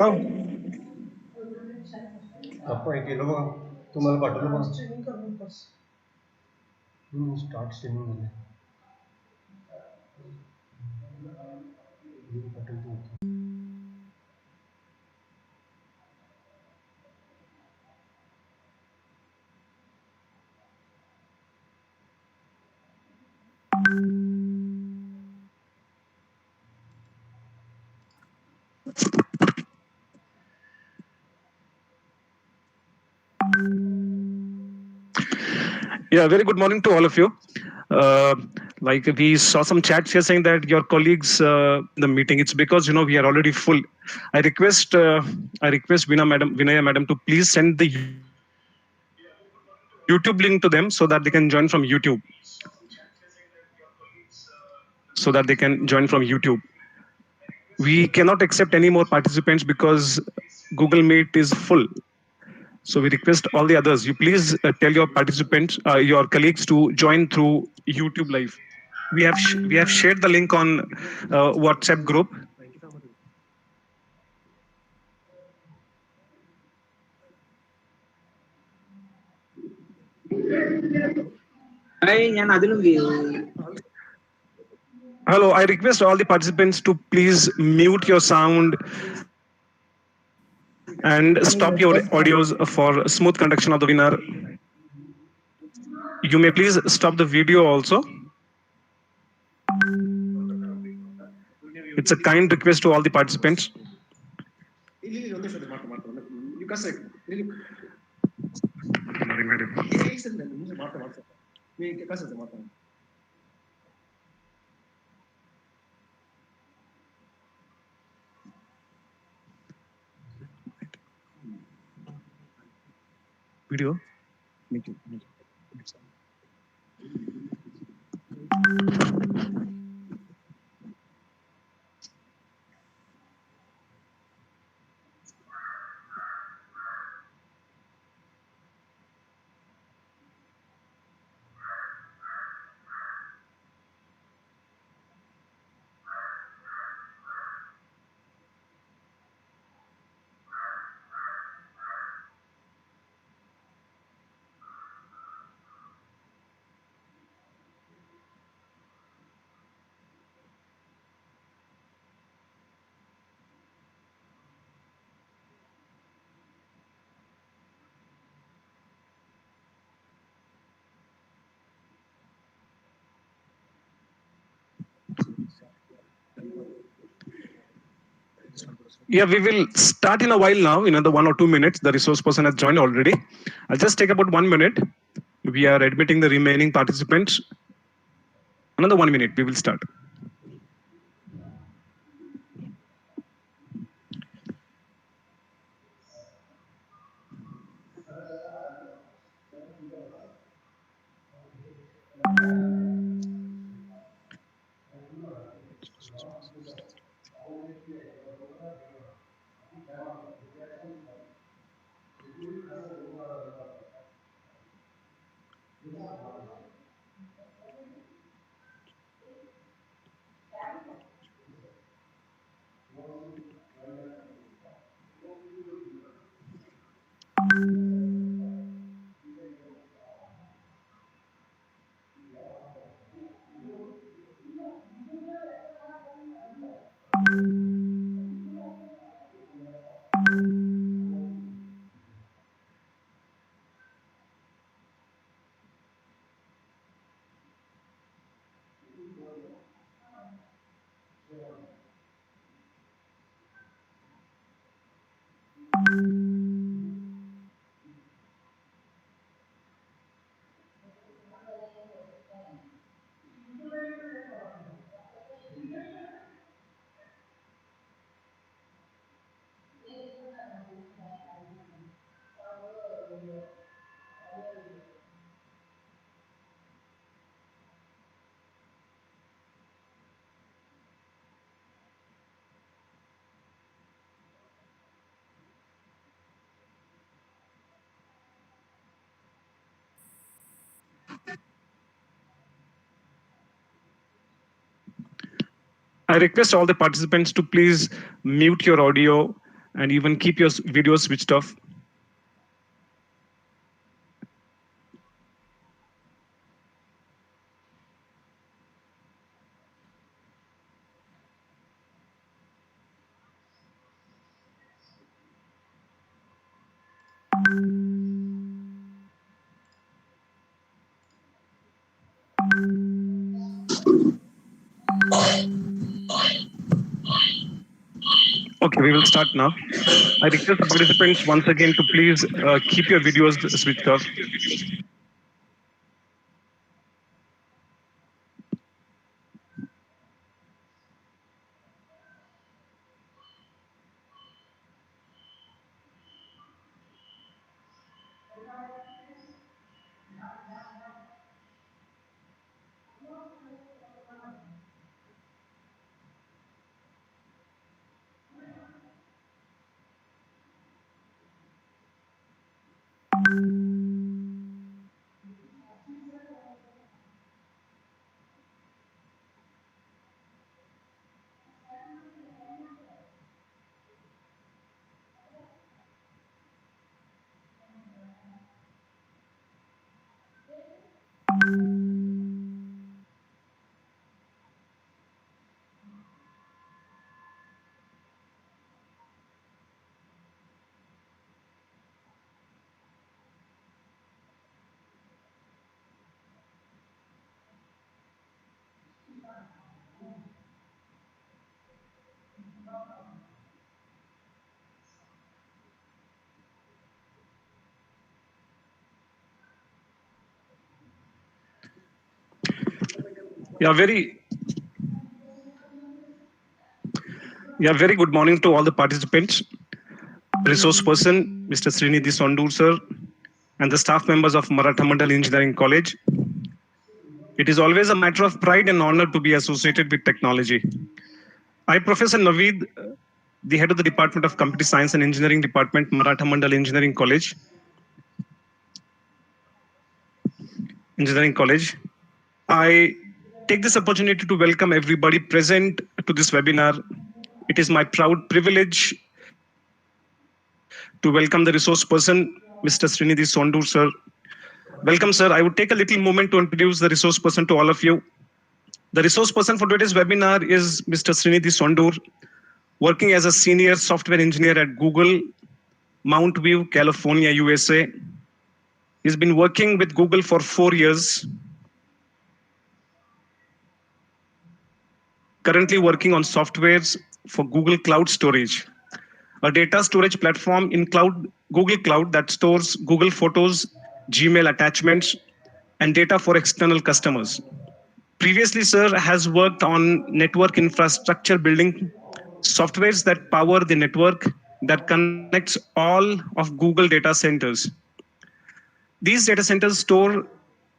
हो आपण केलं बघा तुम्हाला पाठवलं बघा स्टार्ट स्ट्रीमिंग झालं पाठवतो Yeah, very good morning to all of you. Uh, like we saw some chats here saying that your colleagues the meeting. It's because we are already full. I request Vinaya madam to please send the YouTube link to them so that they can join from YouTube. So that they can join from YouTube. We cannot accept any more participants because Google Meet is full. So we request all the others, you please tell your participants, your colleagues to join through YouTube Live. We have shared the link on WhatsApp group. Hello, I request all the participants to please mute your sound and stop your audios for smooth conduction of the webinar. You may please stop the video also. It's a kind request to all the participants. Video. Yeah, we will start in a while now, in another 1 or 2 minutes. The resource person has joined already. I'll just take about 1 minute. We are admitting the remaining participants. Another 1 minute, we will start. I request all the participants to please mute your audio and even keep your videos switched off. Okay, we will start now. I request the participants once again to please keep your videos switched off. Yeah, very good morning to all the participants. Resource person, Mr. Srinidhi Sondur sir, and the staff members of Maratha Mandal Engineering College. It is always a matter of pride and honor to be associated with technology. I, Professor Naveed, the head of the Department of Computer Science and Engineering Department, Maratha Mandal Engineering College. I take this opportunity to welcome everybody present to this webinar. It is my proud privilege to welcome the resource person, Mr. Srinidhi Sondur sir. Welcome, sir. I would take a little moment to introduce the resource person to all of you. The resource person for today's webinar is Mr. Srinidhi Sondur, working as a senior software engineer at Google, Mount View, California, USA. He's been working with Google for 4 years. Currently working on softwares for Google Cloud Storage, a data storage platform in Google Cloud that stores Google Photos, Gmail attachments, and data for external customers. Previously, sir has worked on network infrastructure building softwares that power the network that connects all of Google data centers. These data centers store,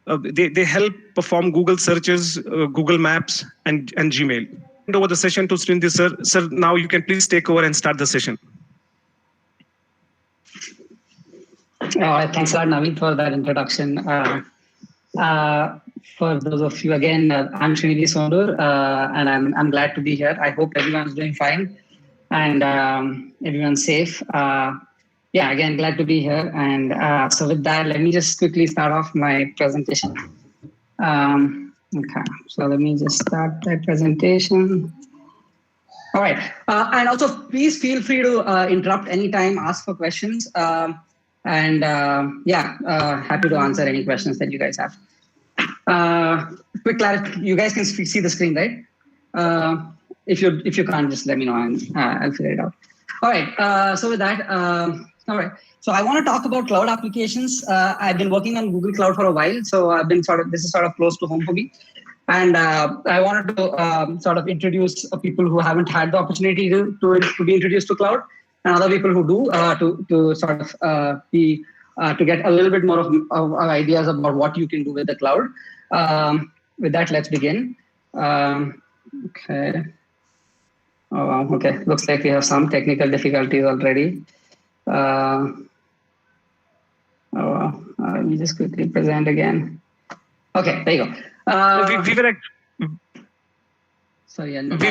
they help perform Google searches, Google Maps, and Gmail. Over the session to Srinidhi sir. Sir, now you can please take over and start the session. Thanks a lot, Naveed, for that introduction. For those of you, again, I'm Srinidhi Sondur, and I'm glad to be here. I hope everyone's doing fine and everyone's safe. Yeah, again, glad to be here. And so with that, let me just quickly start off my presentation. Okay, so let me just start that presentation. All right, and also please feel free to interrupt anytime, ask for questions. And happy to answer any questions that you guys have. Quick clarity, you guys can see the screen, right? If you can't, just let me know and I'll figure it out. All right, so with that, all right. So I want to talk about cloud applications. I've been working on Google Cloud for a while, so I've been this is sort of close to home for me. And I wanted to sort of introduce people who haven't had the opportunity to be introduced to cloud, and other people who do to sort of to get a little bit more of ideas about what you can do with the cloud. With that, let's begin. Okay. Oh, okay. Looks like we have some technical difficulties already. Let me just quickly present again. Okay, there you go. We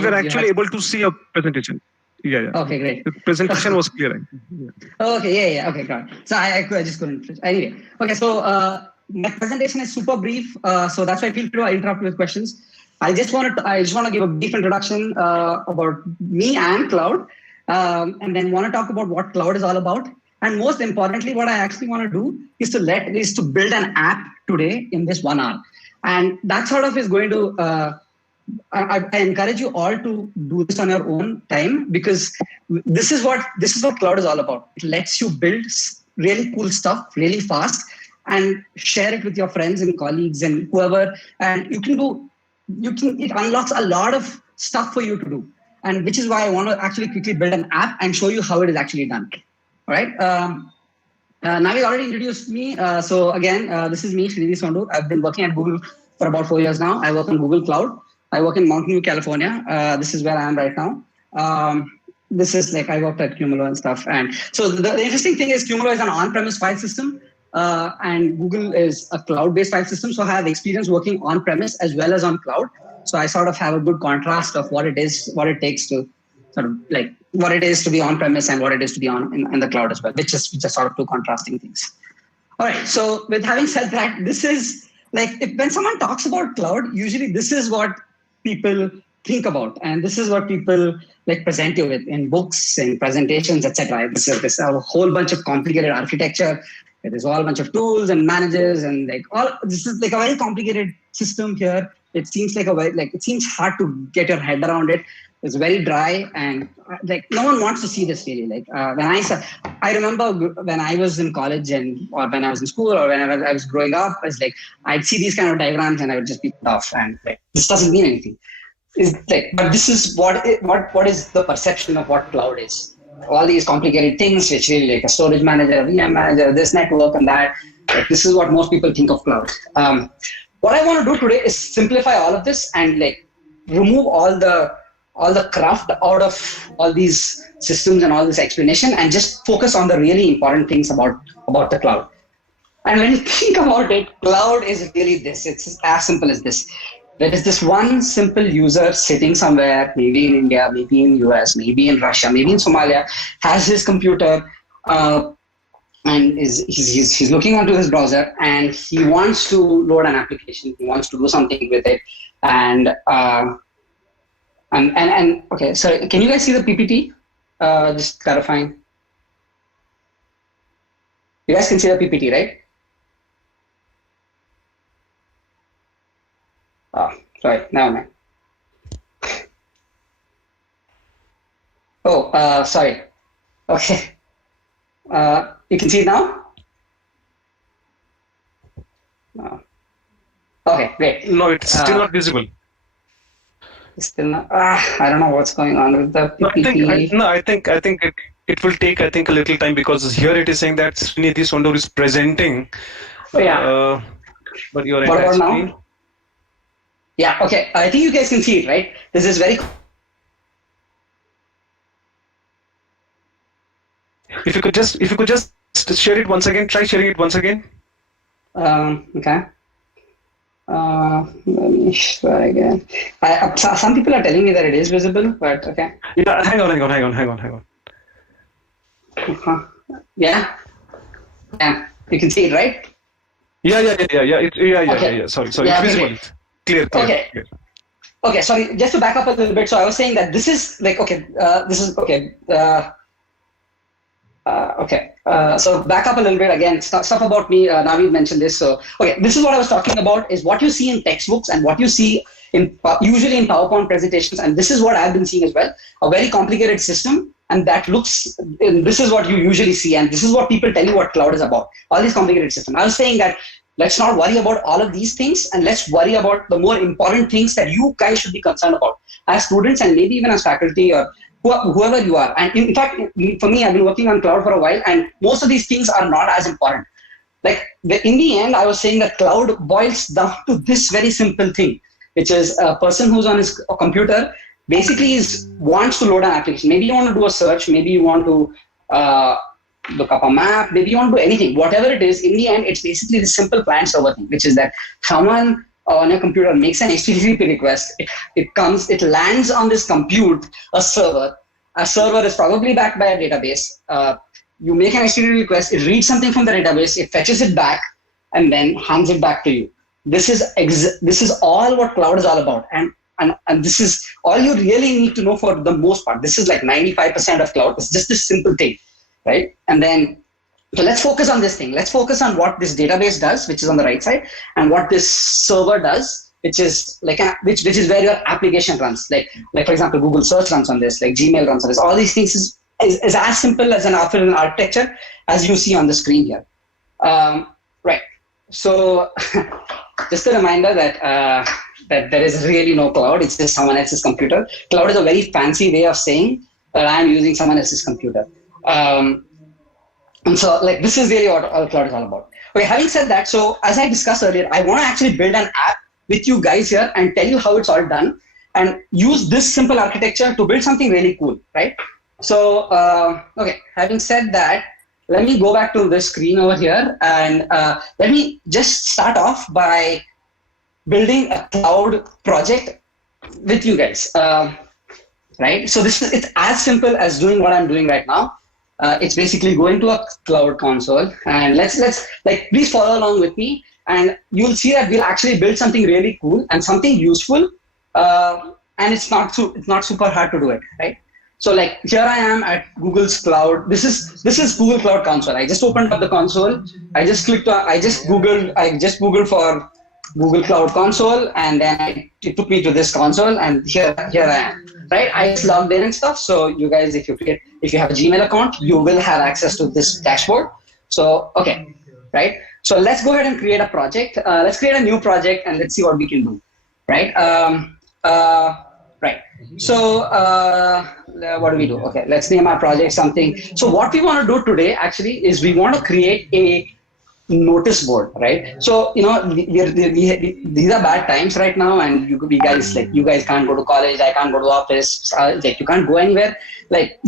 were actually able to see your presentation. Yeah. Okay, great. The presentation was clear. Yeah. Okay, yeah. Okay, got it. So I just couldn't. Anyway, okay. So my presentation is super brief. So that's why I feel free to interrupt with questions. I just want to give a brief introduction about me and cloud, and then want to talk about what cloud is all about. And most importantly, what I actually want to do is to build an app today in this 1 hour, and that sort of is going to. I encourage you all to do this on your own time, because this is what cloud is all about. It lets you build really cool stuff really fast and share it with your friends and colleagues and whoever. And it unlocks a lot of stuff for you to do. And which is why I want to actually quickly build an app and show you how it is actually done. All right. Navi already introduced me. So again, this is me, Srinidhi Sondu. I've been working at Google for about 4 years now. I work on Google Cloud. I work in Mountain View, California. This is where I am right now. This is I worked at Cumulo and stuff. And so the interesting thing is Cumulo is an on-premise file system, and Google is a cloud-based file system. So I have experience working on-premise as well as on cloud. So I sort of have a good contrast of what it takes to sort of what it is to be on-premise and what it is to be in the cloud as well, which is sort of two contrasting things. All right. So with having said that, this is when someone talks about cloud, usually this is what people think about, and this is what people present you with in books and presentations, etc. There's a whole bunch of complicated architecture. There's a whole bunch of tools and managers, and this is a very complicated system here. It seems it seems hard to get your head around it. It's very dry, and no one wants to see this really. I remember when I was in college or when I was in school or when I was growing up, it's I'd see these kind of diagrams and I would just be put off, and this doesn't mean anything. But this is what is the perception of what cloud is. All these complicated things, which really a storage manager, a VM manager, this network and that. This is what most people think of cloud. What I want to do today is simplify all of this and remove all the craft out of all these systems and all this explanation, and just focus on the really important things about the cloud. And when you think about it, cloud is really this. It's as simple as this. There is this one simple user sitting somewhere, maybe in India, maybe in US, maybe in Russia, maybe in Somalia, has his computer, and he's looking onto his browser, and he wants to load an application. He wants to do something with it, and okay, sorry, can you guys see the PPT? Just clarifying. You guys can see the PPT, right? Oh, sorry, never mind. Oh, sorry. Okay. You can see it now? No. Okay, great. No, it's still not visible. Still not. I don't know what's going on with the PPT. I think it will take a little time, because here it is saying that Srinidhi Sondu is presenting. Oh, yeah. But your what entire about screen. Now? Yeah. Okay. I think you guys can see it, right? This is very. If you could just share it once again. Try sharing it once again. Okay. Let me try again. Some people are telling me that it is visible, but okay. Yeah, hang on. Yeah. You can see it, right? Yeah. Okay. Yeah. Sorry. Yeah, It's visible. okay. Clear. Okay. Clear. Okay. Sorry. Just to back up a little bit. So I was saying that this is this is okay. Okay. So back up a little bit again. Stuff about me. Naveed mentioned this. So okay, this is what I was talking about. Is what you see in textbooks and what you see usually in PowerPoint presentations, and this is what I've been seeing as well. A very complicated system, and that looks. This is what you usually see, and this is what people tell you what cloud is about. All these complicated systems. I was saying that let's not worry about all of these things, and let's worry about the more important things that you guys should be concerned about as students, and maybe even as faculty or whoever you are. And in fact, for me, I've been working on cloud for a while, and most of these things are not as important. In the end, I was saying that cloud boils down to this very simple thing, which is a person who's on his computer basically wants to load an application. Maybe you want to do a search, maybe you want to look up a map, maybe you want to do anything, whatever it is. In the end, it's basically the simple client server thing, which is that someone on a computer makes an HTTP request. It lands on this compute, a server, a server is probably backed by a database. You make an HTTP request, it reads something from the database, it fetches it back, and then hands it back to you. This is all what cloud is all about. And this is all you really need to know for the most part. This is like 95% of cloud. It's just this simple thing, right? And then, so let's focus on this thing. Let's focus on what this database does, which is on the right side, and what this server does, which is like which is where your application runs. Like for example, Google Search runs on this, like Gmail runs on this. All these things is as simple as an architecture as you see on the screen here. Right. So just a reminder that that there is really no cloud. It's just someone else's computer. Cloud is a very fancy way of saying that I'm using someone else's computer. And so like this is really what all cloud is all about. Okay, having said that, so as I discussed earlier, I want to actually build an app with you guys here and tell you how it's all done and use this simple architecture to build something really cool, right? So, okay, having said that, let me go back to the screen over here and let me just start off by building a cloud project with you guys, right? So it's as simple as doing what I'm doing right now. It's basically going to a cloud console and let's like, please follow along with me and you'll see that we'll actually build something really cool and something useful. And it's not super hard to do it, right? So like here I am at Google's cloud. This is Google Cloud Console. I just opened up the console. I just Googled for Google Cloud Console, and then it took me to this console, and here I am. Right? I just logged in and stuff. So you guys, if you have a Gmail account, you will have access to this dashboard. So okay, right? So let's go ahead and create a project. Let's create a new project and let's see what we can do. Right? Right. So what do we do? Okay, let's name our project something. So what we want to do today actually is we want to create a notice board, right? So these are bad times right now, and you guys can't go to college. I can't go to the office. Like you can't go anywhere. Like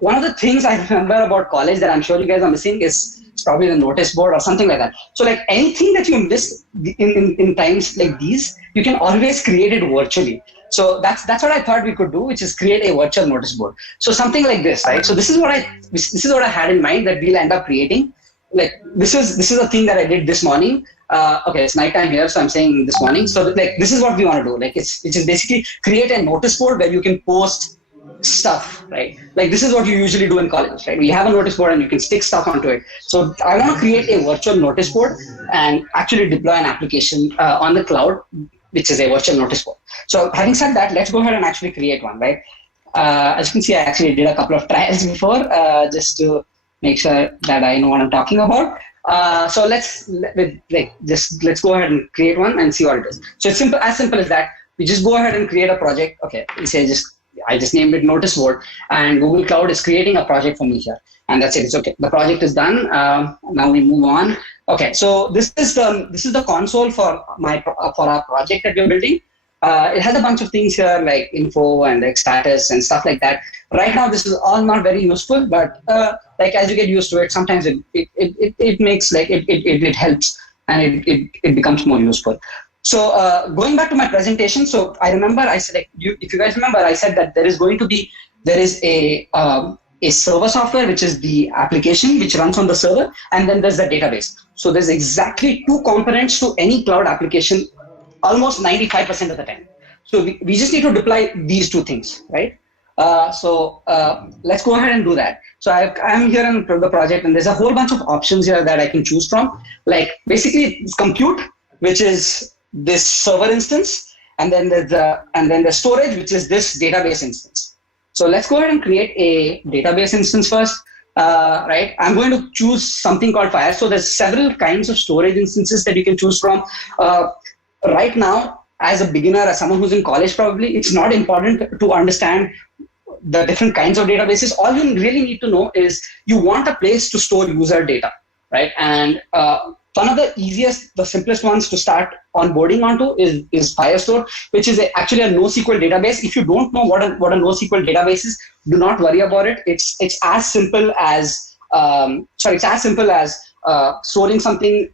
one of the things I remember about college that I'm sure you guys are missing is probably the notice board or something like that. So like anything that you miss in times like these, you can always create it virtually. So that's what I thought we could do, which is create a virtual notice board. So something like this, right? So this is what I had in mind that we'll end up creating. Like this is a thing that I did this morning. Okay, it's nighttime here, so I'm saying this morning. So like this is what we want to do. Like it's basically create a notice board where you can post stuff, right? Like this is what you usually do in college, right? We have a notice board and you can stick stuff onto it. So I want to create a virtual notice board and actually deploy an application on the cloud, which is a virtual notice board. So having said that, let's go ahead and actually create one, right? As you can see, I actually did a couple of trials before just to make sure that I know what I'm talking about. So let's go ahead and create one and see what it is. So it's as simple as that. We just go ahead and create a project. Okay, I just named it notice board, and Google Cloud is creating a project for me here, and that's it. It's okay. The project is done. Now we move on. Okay, so this is the console for our project that we're building. It has a bunch of things here like info and like status and stuff like that. Right now, this is all not very useful, but like as you get used to it, sometimes it makes like it helps and it becomes more useful. So going back to my presentation, so I remember I said, like, if you guys remember, I said that there is a server software, which is the application which runs on the server, and then there's the database. So there's exactly two components to any cloud application, almost 95% of the time. So we just need to deploy these two things, right? So let's go ahead and do that. So I'm here in the project, and there's a whole bunch of options here that I can choose from. Like basically, it's compute, which is this server instance, and then the storage, which is this database instance. So let's go ahead and create a database instance first, right? I'm going to choose something called Fire. So there's several kinds of storage instances that you can choose from. Right now, as a beginner, as someone who's in college, probably it's not important to understand the different kinds of databases. All you really need to know is you want a place to store user data, right? And one of the simplest ones to start onboarding onto is Firestore, which is actually a NoSQL database. If you don't know what a NoSQL database is, do not worry about it. It's as simple as storing something,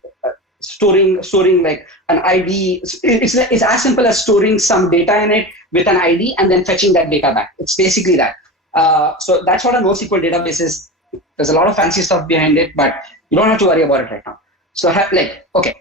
storing like an ID. It's as simple as storing some data in it with an ID and then fetching that data back. It's basically that. So that's what a NoSQL database is. There's a lot of fancy stuff behind it, but you don't have to worry about it right now. So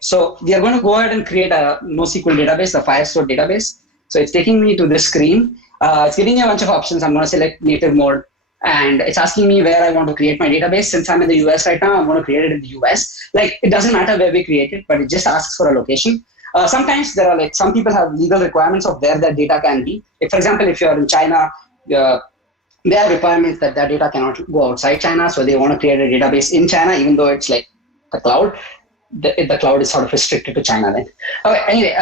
so we are going to go ahead and create a NoSQL database, the Firestore database. So it's taking me to this screen. It's giving me a bunch of options. I'm going to select native mode, and it's asking me where I want to create my database. Since I'm in the US right now, I'm going to create it in the US. Like, it doesn't matter where we create it, but it just asks for a location. Sometimes there are some people have legal requirements of where their data can be. For example, if you're in China, there are requirements that data cannot go outside China, so they want to create a database in China, even though it's like the cloud. The cloud is sort of restricted to China then. Okay, anyway,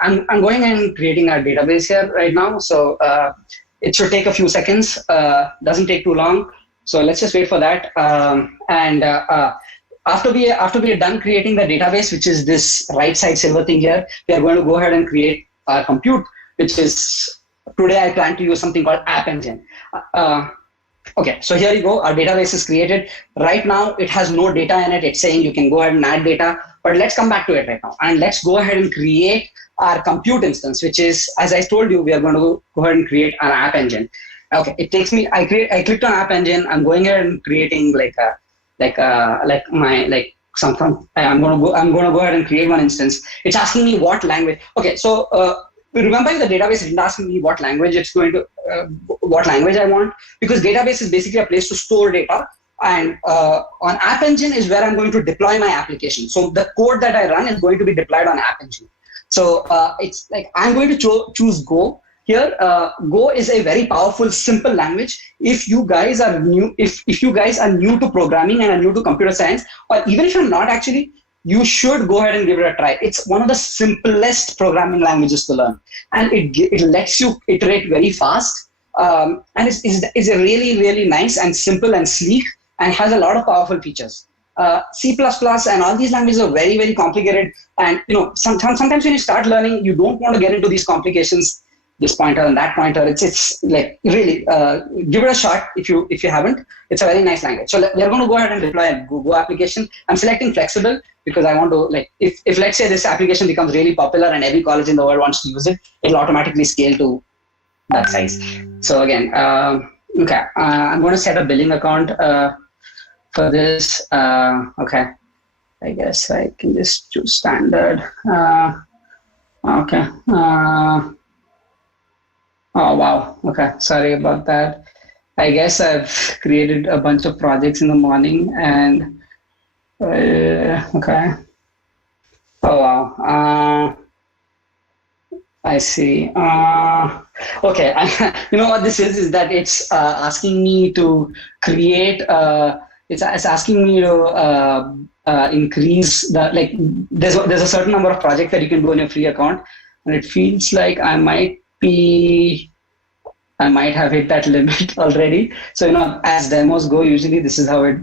I'm going and creating a database here right now. So it should take a few seconds. Doesn't take too long. So let's just wait for that. After we are done creating the database, which is this right side silver thing here, we are going to go ahead and create our compute, which is today I plan to use something called App Engine. Okay, so here you go. Our database is created. Right now, it has no data in it. It's saying you can go ahead and add data, but let's come back to it right now. And let's go ahead and create our compute instance, which is, as I told you, we are going to go ahead and create an App Engine. Okay, it takes me, I clicked on App Engine. I'm going ahead and creating I'm going to go ahead and create one instance. It's asking me what language. Okay, so remember in the database, it didn't ask me what language what language I want, because database is basically a place to store data. And on App Engine is where I'm going to deploy my application. So the code that I run is going to be deployed on App Engine. So it's like I'm going to choose Go. Here, Go is a very powerful, simple language. If you guys are new, if you guys are new to programming and are new to computer science, or even if you're not actually, you should go ahead and give it a try. It's one of the simplest programming languages to learn, and it lets you iterate very fast. And it's a really, really nice and simple and sleek, and has a lot of powerful features. C++ and all these languages are very, very complicated. And sometimes when you start learning, you don't want to get into these complications. This pointer and that pointer, it's like really give it a shot if you haven't. It's a very nice language. So we're going to go ahead and deploy a Go application. I'm selecting flexible because I want to if let's say this application becomes really popular and every college in the world wants to use it, it'll automatically scale to that size. So again, okay, I'm going to set a billing account for this. Okay, I guess I can just choose standard. Okay. Oh, wow. Okay. Sorry about that. I guess I've created a bunch of projects in the morning and, okay. Oh, wow. I see. Okay. You know what this is that it's asking me to create, it's asking me to increase the, there's a certain number of projects that you can do on your free account. And it feels like I might have hit that limit already. So as demos go, usually this is how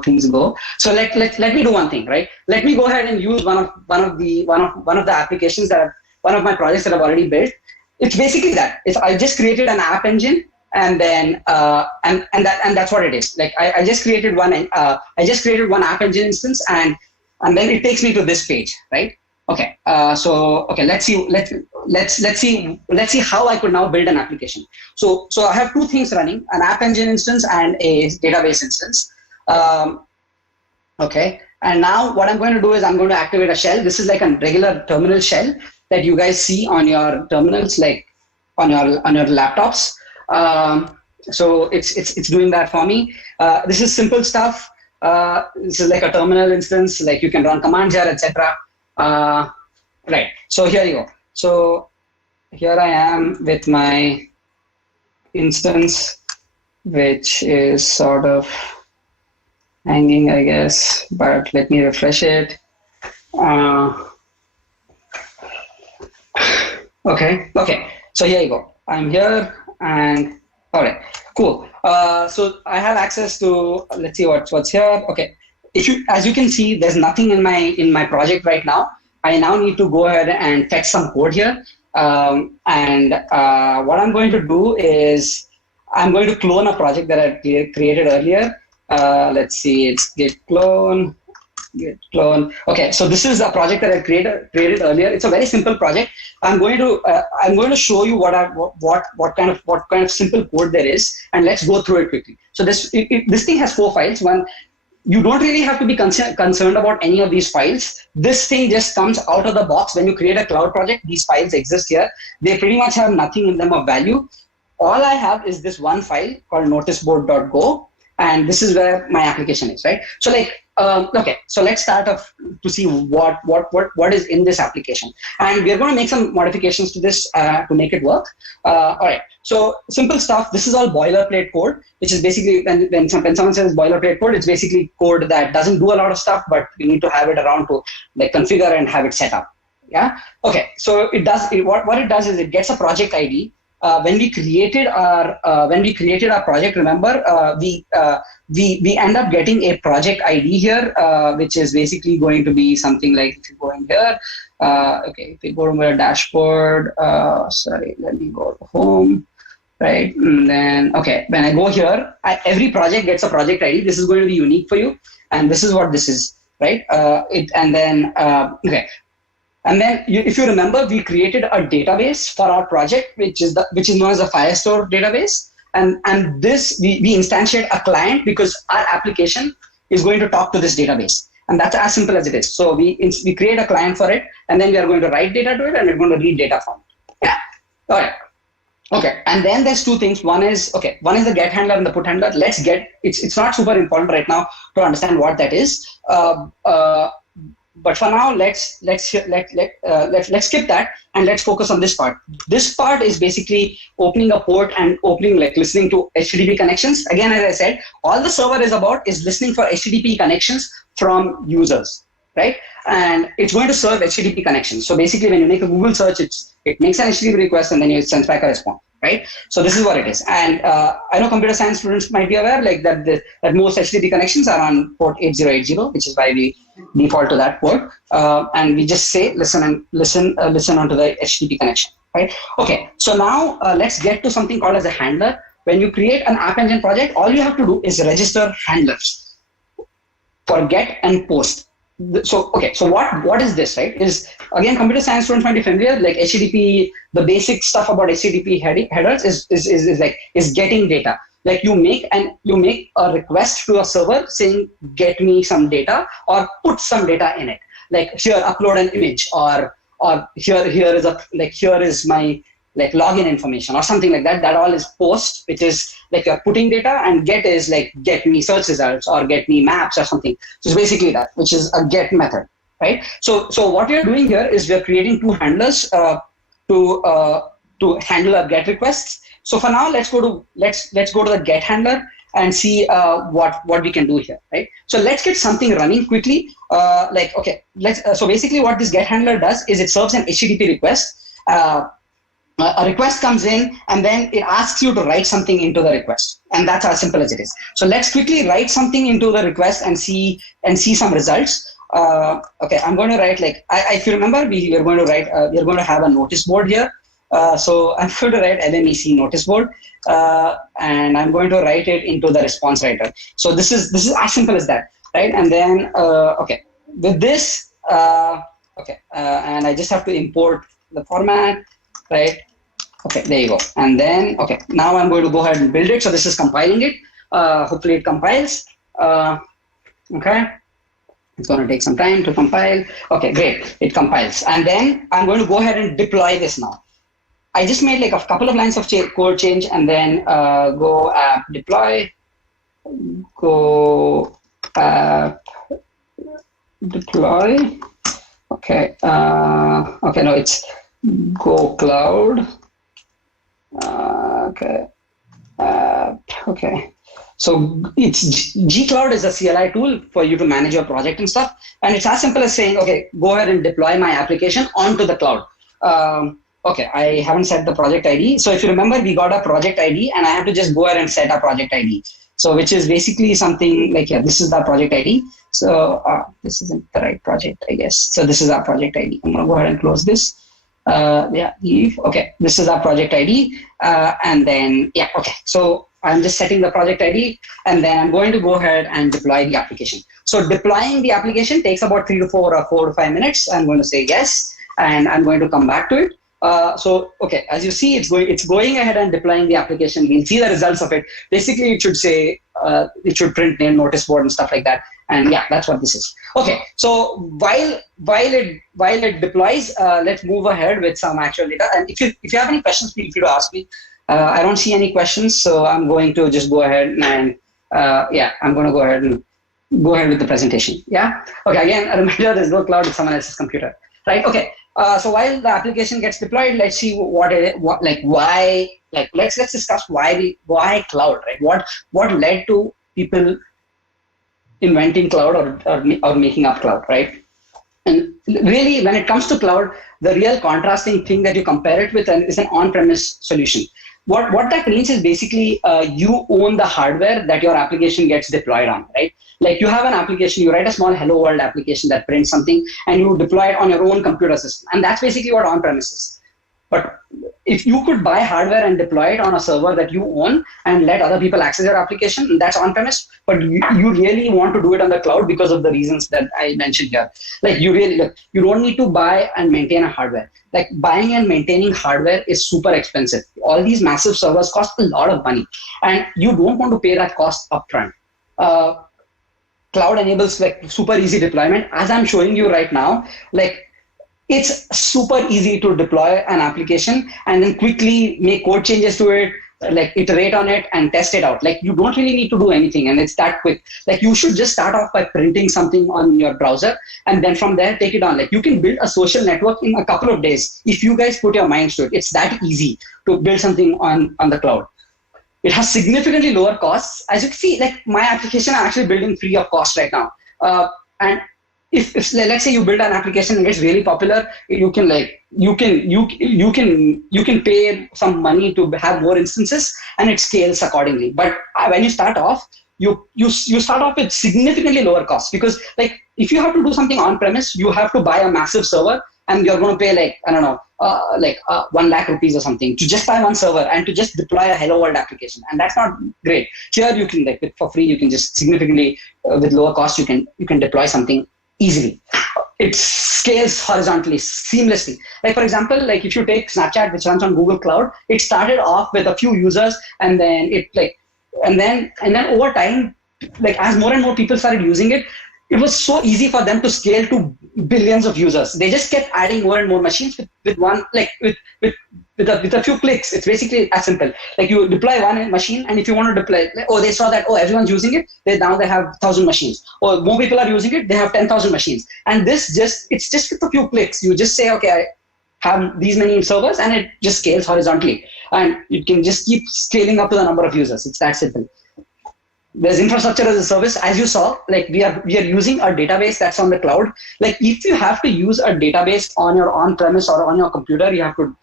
things go. So let me do one thing, right? Let me go ahead and use one of the applications one of my projects that I've already built. It's basically that. I just created an App Engine, and then and that's what it is. I just created one App Engine instance, and then it takes me to this page, right? Okay, let's see how I could now build an application. So I have two things running: an App Engine instance and a database instance. Okay, and now what I'm going to do is I'm going to activate a shell. This is like a regular terminal shell that you guys see on your terminals, like on your laptops. So it's doing that for me. This is simple stuff. This is like a terminal instance, like you can run commands here, etc. Right. So here you go. So here I am with my instance, which is sort of hanging, I guess, but let me refresh it. Okay. So here you go. I'm here, and all right, cool. So I have access to, let's see what's here. Okay. As you can see, there's nothing in my project right now. I now need to go ahead and fetch some code here. What I'm going to do is I'm going to clone a project that I created earlier. Let's see, it's git clone. Okay, so this is a project that I created earlier. It's a very simple project. I'm going to show you what kind of simple code there is, and let's go through it quickly. So this thing has 4 files. One, you don't really have to be concerned about any of these files. This thing just comes out of the box when you create a cloud project. These files exist here. They pretty much have nothing in them of value. All I have is this one file called noticeboard.go, and this is where my application is, right? So okay, so let's start off to see what is in this application, and we're going to make some modifications to this to make it work. All right, so simple stuff. This is all boilerplate code, which is basically when someone says boilerplate code, it's basically code that doesn't do a lot of stuff, but you need to have it around to like configure and have it set up. Yeah. Okay. So what it does is it gets a project ID. When we created our project, remember we end up getting a project ID here, which is basically going to be something like, if you go in here, okay, if you go to my dashboard, sorry, let me go to home, right? And then, okay, when I go here, every project gets a project ID. This is going to be unique for you, and this is what this is, right? Okay. And then, if you remember, we created a database for our project, which is known as a Firestore database. And this, we instantiate a client because our application is going to talk to this database. And that's as simple as it is. So we create a client for it, and then we are going to write data to it, and we're going to read data from it. Yeah. All right. Okay. And then there's 2 things. One is the get handler and the put handler. It's not super important right now to understand what that is. But for now, let's skip that and let's focus on this part. This part is basically opening a port and listening to HTTP connections. Again, as I said, all the server is about is listening for HTTP connections from users, right? And it's going to serve HTTP connections. So basically, when you make a Google search, it makes an HTTP request and then it sends back a response, right? So this is what it is. And I know computer science students might be aware that most HTTP connections are on port 8080, which is why we default to that port. And we just say listen onto the HTTP connection, right? Okay, so now let's get to something called as a handler. When you create an App Engine project, all you have to do is register handlers for get and post. So what is this, right? Is again, computer science students might be familiar, like HTTP, the basic stuff about HTTP headers is getting data. Like you make a request to a server saying, get me some data or put some data in it. Like here, upload an image, or here is my like login information or something like that. That all is post, which is like you're putting data, and get is like get me search results or get me maps or something. So it's basically that, which is a get method, right? So what we're doing here is we're creating 2 handlers to handle our get requests. So for now, let's go to the get handler and see what we can do here, right? So let's get something running quickly. So basically what this get handler does is it serves an HTTP request. A request comes in, and then it asks you to write something into the request, and that's as simple as it is. So let's quickly write something into the request and see some results. Okay, I'm going to write if you remember, we are going to have a notice board here. So I'm going to write LMEC notice board, and I'm going to write it into the response writer. So this is as simple as that, right? And then with this, and I just have to import the format. Right. Okay, there you go. And then, now I'm going to go ahead and build it. So this is compiling it. Hopefully it compiles. Okay. It's going to take some time to compile. Okay, great. It compiles. And then I'm going to go ahead and deploy this now. I just made like a couple of lines of code change, and then go app deploy, go app deploy. Okay. No, it's go cloud. So it's gcloud is a CLI tool for you to manage your project and stuff, and it's as simple as saying, okay, go ahead and deploy my application onto the cloud. I haven't set the project ID. So if you remember, we got a project ID, and I have to just go ahead and set a project ID. So which is basically something like, this is the project ID. So this isn't the right project, I guess. So this is our project ID. I'm gonna go ahead and close this. Leave. Okay, this is our project ID, and then so I'm just setting the project ID, and then I'm going to go ahead and deploy the application. So deploying the application takes about 3 to 4 or 4 to 5 minutes. I'm going to say yes, and I'm going to come back to it. So okay, as you see, it's going ahead and deploying the application. We'll see the results of it. Basically, it should say it should print name, notice board, and stuff like that. And yeah, that's what this is. Okay, so while it deploys, let's move ahead with some actual data. And if you have any questions, feel free to ask me. I don't see any questions, so I'm going to just go ahead and I'm going to go ahead with the presentation. Yeah. Okay. Again, a reminder: there's no cloud; it's someone else's computer, right? Okay. So while the application gets deployed, let's see let's discuss why cloud, right? What led to people inventing cloud or making up cloud, right? And really, when it comes to cloud, the real contrasting thing that you compare it with is an on-premise solution. What that means is basically you own the hardware that your application gets deployed on, right? Like you have an application, you write a small hello world application that prints something and you deploy it on your own computer system. And that's basically what on-premise is. But if you could buy hardware and deploy it on a server that you own and let other people access your application, that's on-premise. But you really want to do it on the cloud because of the reasons that I mentioned here. Like you don't need to buy and maintain a hardware. Like buying and maintaining hardware is super expensive. All these massive servers cost a lot of money, and you don't want to pay that cost upfront. Cloud enables like super easy deployment. As I'm showing you right now, like it's super easy to deploy an application and then quickly make code changes to it, like iterate on it and test it out. Like you don't really need to do anything, and it's that quick. Like you should just start off by printing something on your browser and then from there take it on. Like you can build a social network in a couple of days if you guys put your minds to it. It's that easy to build something on the cloud. It has significantly lower costs. As you can see, like my application I'm actually building free of cost right now. And if let's say you build an application and it's really popular, you can pay some money to have more instances and it scales accordingly. But when you start off, you start off with significantly lower costs, because like if you have to do something on premise, you have to buy a massive server and you're going to pay like, I don't know, 1 lakh rupees or something to just buy one server and to just deploy a hello world application. And that's not great. Here you can for free, you can just significantly with lower cost, you can deploy something easily. It scales horizontally, seamlessly. Like for example, like if you take Snapchat, which runs on Google Cloud, it started off with a few users, and then and then over time, like as more and more people started using it, it was so easy for them to scale to billions of users. They just kept adding more and more machines with a few clicks. It's basically as simple. Like you deploy one machine, and if you want to deploy, they saw that everyone's using it. Now they have 1,000 machines, or more people are using it. They have 10,000 machines, and it's just with a few clicks. You just say, okay, I have these many servers, and it just scales horizontally, and you can just keep scaling up to the number of users. It's that simple. There's infrastructure as a service, as you saw. Like we are using a database that's on the cloud. Like if you have to use a database on your on-premise or on your computer, you have to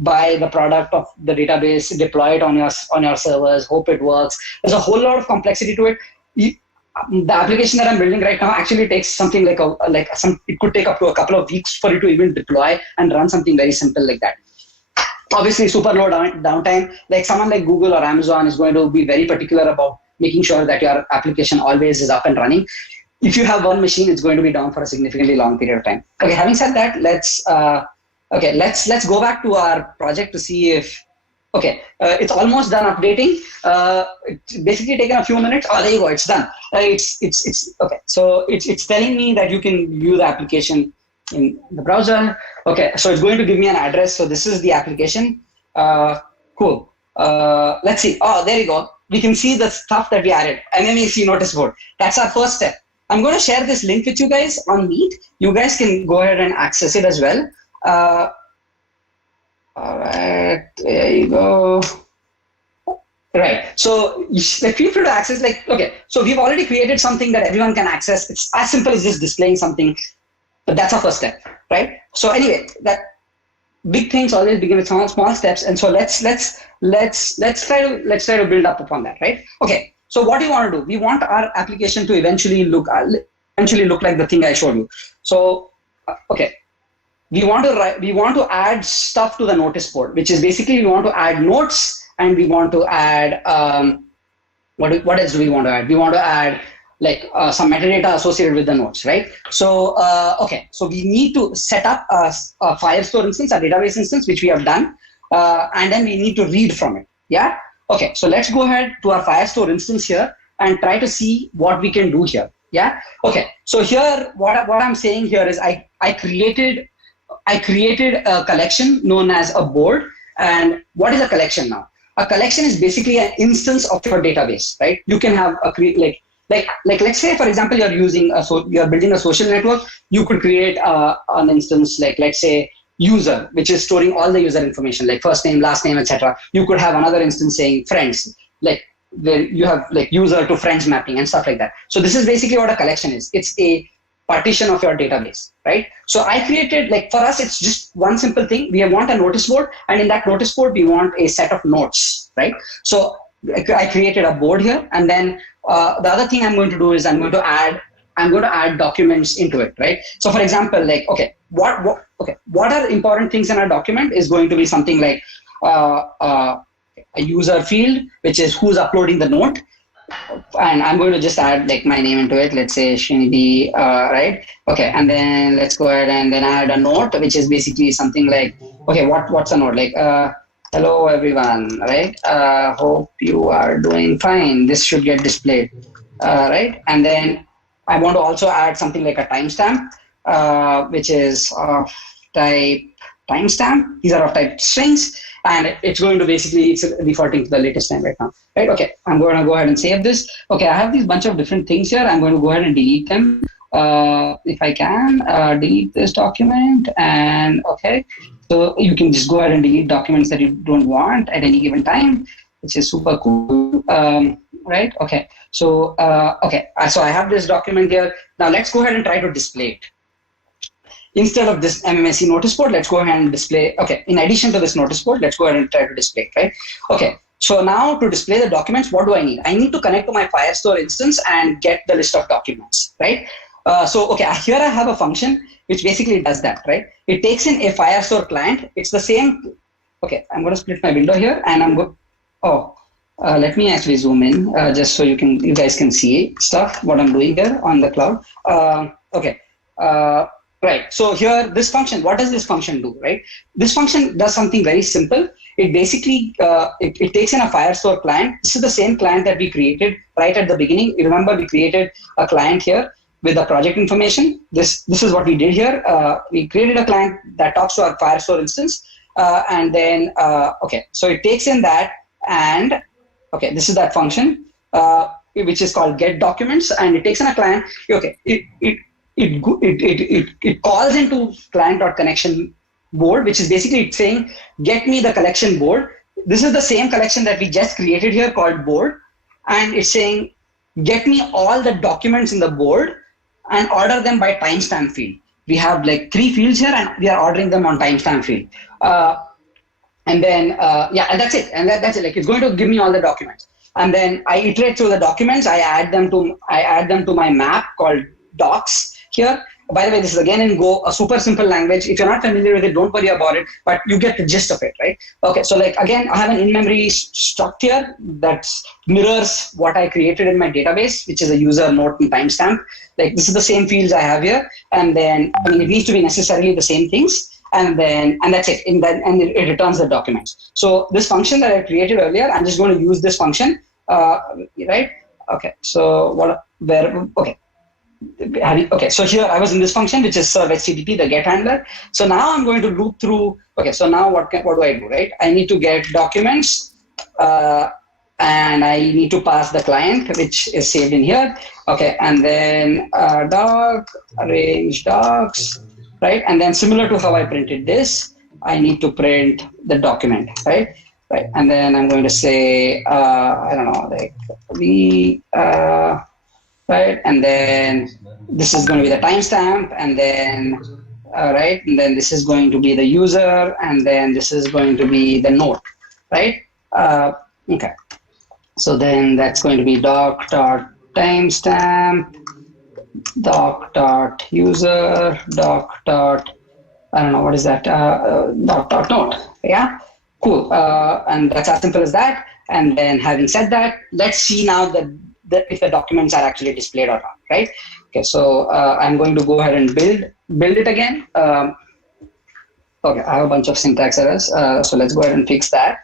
buy the product of the database, deploy it on your servers, hope it works. There's a whole lot of complexity to it. The application that I'm building right now actually takes something it could take up to a couple of weeks for it to even deploy and run something very simple like that. Obviously, super low downtime. Like someone like Google or Amazon is going to be very particular about making sure that your application always is up and running. If you have one machine, it's going to be down for a significantly long period of time. Okay, having said that, let's go back to our project to see if it's almost done updating. It's basically taken a few minutes. Oh, there you go, it's done. It's okay. So it's telling me that you can view the application in the browser. Okay, so it's going to give me an address. So this is the application. Cool. Let's see. Oh, there you go. We can see the stuff that we added. MMAC notice board. That's our first step. I'm going to share this link with you guys on Meet. You guys can go ahead and access it as well. All right, there you go. Right. So feel free to access. So we've already created something that everyone can access. It's as simple as just displaying something. But that's our first step, right? So anyway, that big things always begin with small steps, and so let's try to build up upon that, right? Okay. So what do you want to do? We want our application to eventually look like the thing I showed you. So we want to add stuff to the notice board, which is basically we want to add notes, and we want to add what else do we want to add? We want to add some metadata associated with the nodes, right? So, okay, so we need to set up a Firestore instance, a database instance, which we have done, and then we need to read from it, yeah? Okay, so let's go ahead to our Firestore instance here and try to see what we can do here, yeah? Okay, so here, what I'm saying here is I created a collection known as a board. And what is a collection now? A collection is basically an instance of your database, right? You can have a like let's say, for example, you're building a social network. You could create an instance like, let's say, user, which is storing all the user information like first name, last name, etc. You could have another instance saying friends, like where you have like user to friends mapping and stuff like that. So this is basically what a collection is. It's a partition of your database, right? So I created, like, for us, it's just one simple thing. We want a notice board, and in that notice board, we want a set of notes, right? So I created a board here, and then the other thing I'm going to do is I'm going to add documents into it, right? So for example, like, okay, what are important things in our document is going to be something like a user field, which is who's uploading the note. And I'm going to just add like my name into it. Let's say Srinidhi, right? Okay, and then let's go ahead and then add a note, which is basically something like, okay, what's a note? Like, hello everyone, right? Hope you are doing fine. This should get displayed, right? And then I want to also add something like a timestamp, which is of type timestamp. These are of type strings. And it's going to basically, it's defaulting to the latest time right now, right? Okay, I'm going to go ahead and save this. Okay, I have these bunch of different things here. I'm going to go ahead and delete them. If I can, delete this document. And okay, so you can just go ahead and delete documents that you don't want at any given time, which is super cool, right? Okay, so, so I have this document here. Now let's go ahead and try to display it. Instead of this MMSE notice board, let's go ahead and display, okay, in addition to this notice board, let's go ahead and try to display it, right? Okay, so now to display the documents, what do I need? I need to connect to my Firestore instance and get the list of documents, right? Okay, here I have a function which basically does that, right? It takes in a Firestore client. It's the same, okay, I'm going to split my window here and I'm going, let me actually zoom in just so you guys can see stuff, what I'm doing here on the cloud. Right, so here, this function, what does this function do, right? This function does something very simple. It basically, it takes in a Firestore client. This is the same client that we created right at the beginning. You remember we created a client here with the project information. This is what we did here. We created a client that talks to our Firestore instance. And then, so it takes in that and, okay, this is that function, which is called get documents, and it takes in a client. Okay, it calls into client.connection board, which is basically saying, get me the collection board. This is the same collection that we just created here called board. And it's saying, get me all the documents in the board and order them by timestamp field. We have like 3 fields here and we are ordering them on timestamp field. And then, and that's it. And that's it. Like, it's going to give me all the documents. And then I iterate through the documents. I add them to my map called docs here. By the way, this is again in Go, a super simple language. If you're not familiar with it, don't worry about it, but you get the gist of it, right? Okay, so like, again, I have an in-memory struct here that mirrors what I created in my database, which is a user, note, and timestamp. Like, this is the same fields I have here. And then, I mean, it needs to be necessarily the same things. And that's it. And it returns the documents. So this function that I created earlier, I'm just going to use this function, right? Okay, so okay, so here I was in this function, which is serve HTTP, the get handler. So now I'm going to loop through. Okay, so now what do I do, right? I need to get documents, and I need to pass the client, which is saved in here. Okay, and then doc, arrange docs, right? And then similar to how I printed this, I need to print the document, right? Right, and then I'm going to say, I don't know, like right, and then this is going to be the timestamp, and then right, and then this is going to be the user, and then this is going to be the note, right? Okay, so then that's going to be doc.timestamp, doc.user, I don't know, what is that, doc.note, yeah, cool, and that's as simple as that. And then having said that, let's see now the if the documents are actually displayed or not, right? Okay, so I'm going to go ahead and build it again. Okay, I have a bunch of syntax errors, so let's go ahead and fix that.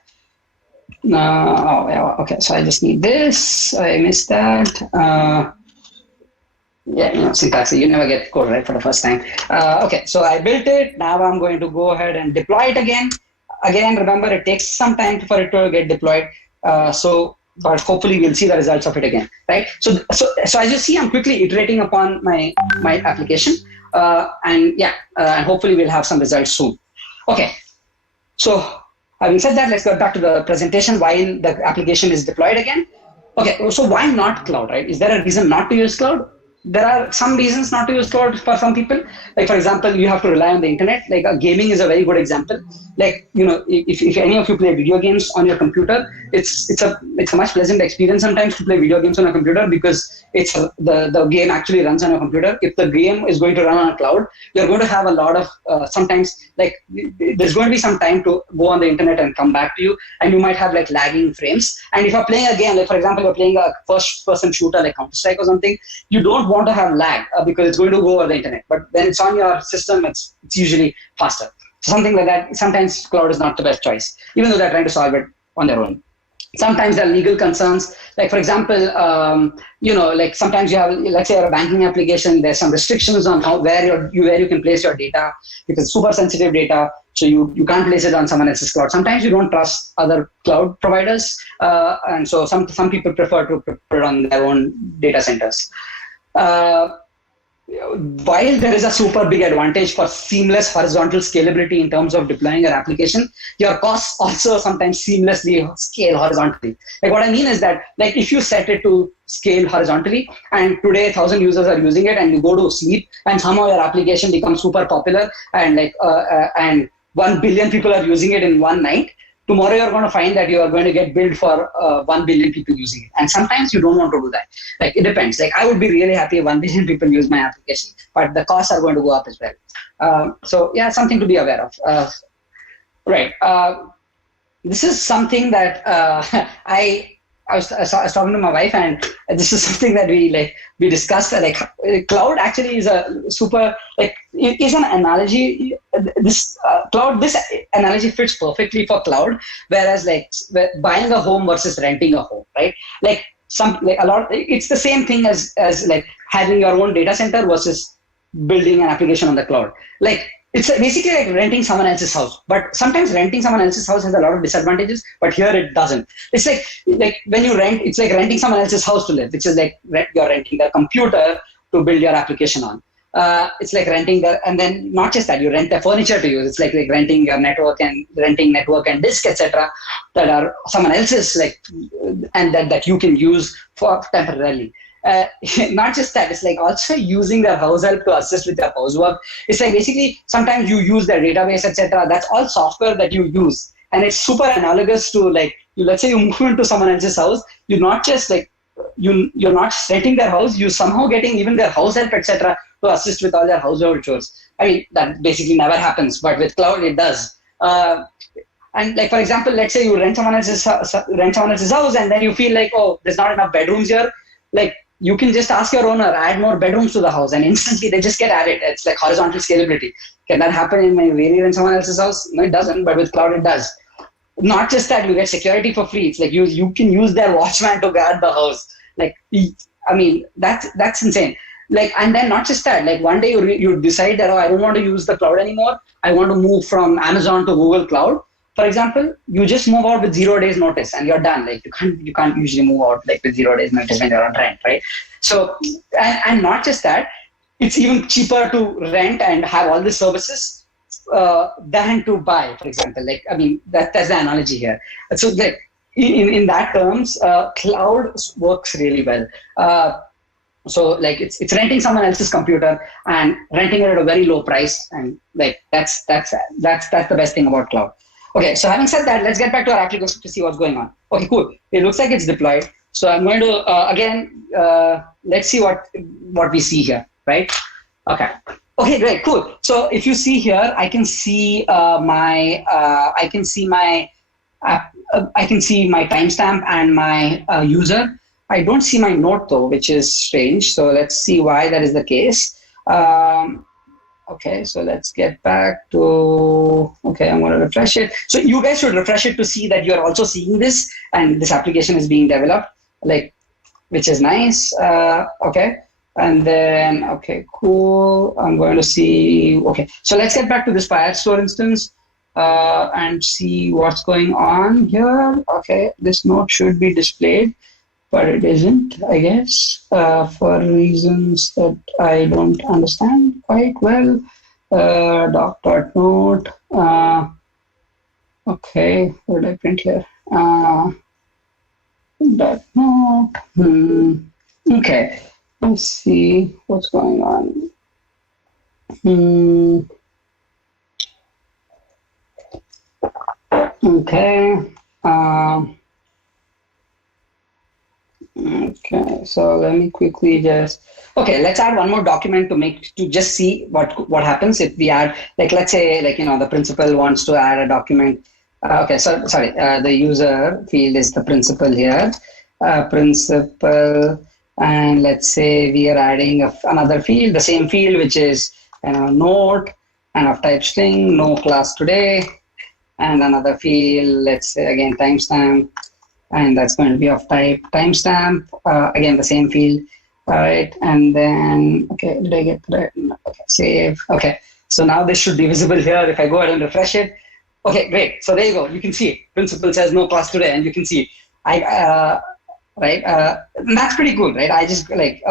Okay, so I just need this. I missed that. Syntax, you never get code right for the first time. Okay, so I built it. Now I'm going to go ahead and deploy it again. Again, remember, it takes some time for it to get deployed. But hopefully we'll see the results of it again, right? So as you see, I'm quickly iterating upon my application, and hopefully we'll have some results soon. Okay, so having said that, let's go back to the presentation while the application is deployed again. Okay, so why not cloud, right? Is there a reason not to use cloud? There are some reasons not to use cloud for some people. Like, for example, you have to rely on the internet. Like, gaming is a very good example. Like, if any of you play video games on your computer, it's a much pleasant experience sometimes to play video games on a computer, because it's the game actually runs on a computer. If the game is going to run on a cloud, you're going to have a lot of sometimes, like, there's going to be some time to go on the internet and come back to you, and you might have like lagging frames. And if you're playing a game, like for example, you're playing a first-person shooter like Counter-Strike or something, you don't want to have lag because it's going to go over the internet. But when it's on your system, it's usually faster. So something like that. Sometimes cloud is not the best choice, even though they're trying to solve it on their own. Sometimes there are legal concerns. Like, for example, like sometimes you have, let's say you're a banking application, there's some restrictions on where you can place your data, because it's super sensitive data. So you can't place it on someone else's cloud. Sometimes you don't trust other cloud providers. And so some people prefer to put it on their own data centers. While there is a super big advantage for seamless horizontal scalability in terms of deploying your application, your costs also sometimes seamlessly scale horizontally. Like, what I mean is that, like, if you set it to scale horizontally and today 1,000 users are using it and you go to sleep and somehow your application becomes super popular and and 1 billion people are using it in one night, tomorrow you're going to find that you are going to get billed for 1 billion people using it. And sometimes you don't want to do that. Like, it depends. Like, I would be really happy if 1 billion people use my application, but the costs are going to go up as well. So yeah, something to be aware of. Right. This is something that I was talking to my wife, and this is something that we discussed. Like, cloud actually is a super, like, it is an analogy. This analogy fits perfectly for cloud. Whereas, like, buying a home versus renting a home, right? Like, it's the same thing as like having your own data center versus building an application on the cloud. Like, it's basically like renting someone else's house, but sometimes renting someone else's house has a lot of disadvantages, but here it doesn't. It's like when you rent, it's like renting someone else's house to live, which is like you're renting their computer to build your application on. It's like renting and then not just that, you rent the furniture to use. It's like renting your network and disk, etc., that are someone else's, like, and that you can use for temporarily. Not just that, it's like also using their house help to assist with their housework. It's like basically sometimes you use their database, etc. That's all software that you use, and it's super analogous to, like, let's say you move into someone else's house. You're not just like you're not renting their house. You're somehow getting even their house help, etc., to assist with all their household chores. I mean, that basically never happens, but with cloud it does. And like, for example, let's say you rent someone else's house, and then you feel like, oh, there's not enough bedrooms here. Like, you can just ask your owner, add more bedrooms to the house, and instantly they just get added. It's like horizontal scalability. Can that happen in my really in someone else's house? No, it doesn't, but with cloud it does. Not just that, you get security for free. It's like you can use their watchman to guard the house. Like, I mean, that's insane. Like, and then not just that, like one day you decide that, oh, I don't want to use the cloud anymore. I want to move from Amazon to Google Cloud. For example, you just move out with 0 days notice and you're done. Like, you can't usually move out like with 0 days notice when you're on rent, right? So, and not just that, it's even cheaper to rent and have all the services than to buy, for example. Like, I mean, that's the analogy here. So like, in that terms, cloud works really well. So like it's renting someone else's computer and renting it at a very low price, and like that's the best thing about cloud. Okay, so having said that, let's get back to our application to see what's going on. Okay, cool. It looks like it's deployed. So I'm going to again let's see what we see here, right? Okay. Okay, great, cool. So if you see here, I can see my timestamp and my user. I don't see my note though, which is strange. So let's see why that is the case. Okay, so let's get back to, okay, I'm going to refresh it. So you guys should refresh it to see that you're also seeing this and this application is being developed, like, which is nice. Okay. And then, okay, cool. I'm going to see, okay. So let's get back to this Firestore instance and see what's going on here. Okay, this node should be displayed, but it isn't, I guess, for reasons that I don't understand quite well. Doc.note. Okay, what did I print here? .note. Okay, let's see what's going on. Okay. Okay, so let me quickly just, okay, let's add one more document to just see what happens if we add, like, let's say, like, the principal wants to add a document. Okay, so sorry, the user field is the principal here, principal, and let's say we are adding another field, the same field, which is note and of type string, no class today, and another field, let's say again timestamp. And that's going to be of type timestamp, again, the same field. All right, and then, okay, did I get that? Okay, save. Okay, so now this should be visible here if I go ahead and refresh it. Okay, great. So there you go. You can see it. Principal says no class today, and you can see it. Right? And that's pretty cool, right? I just like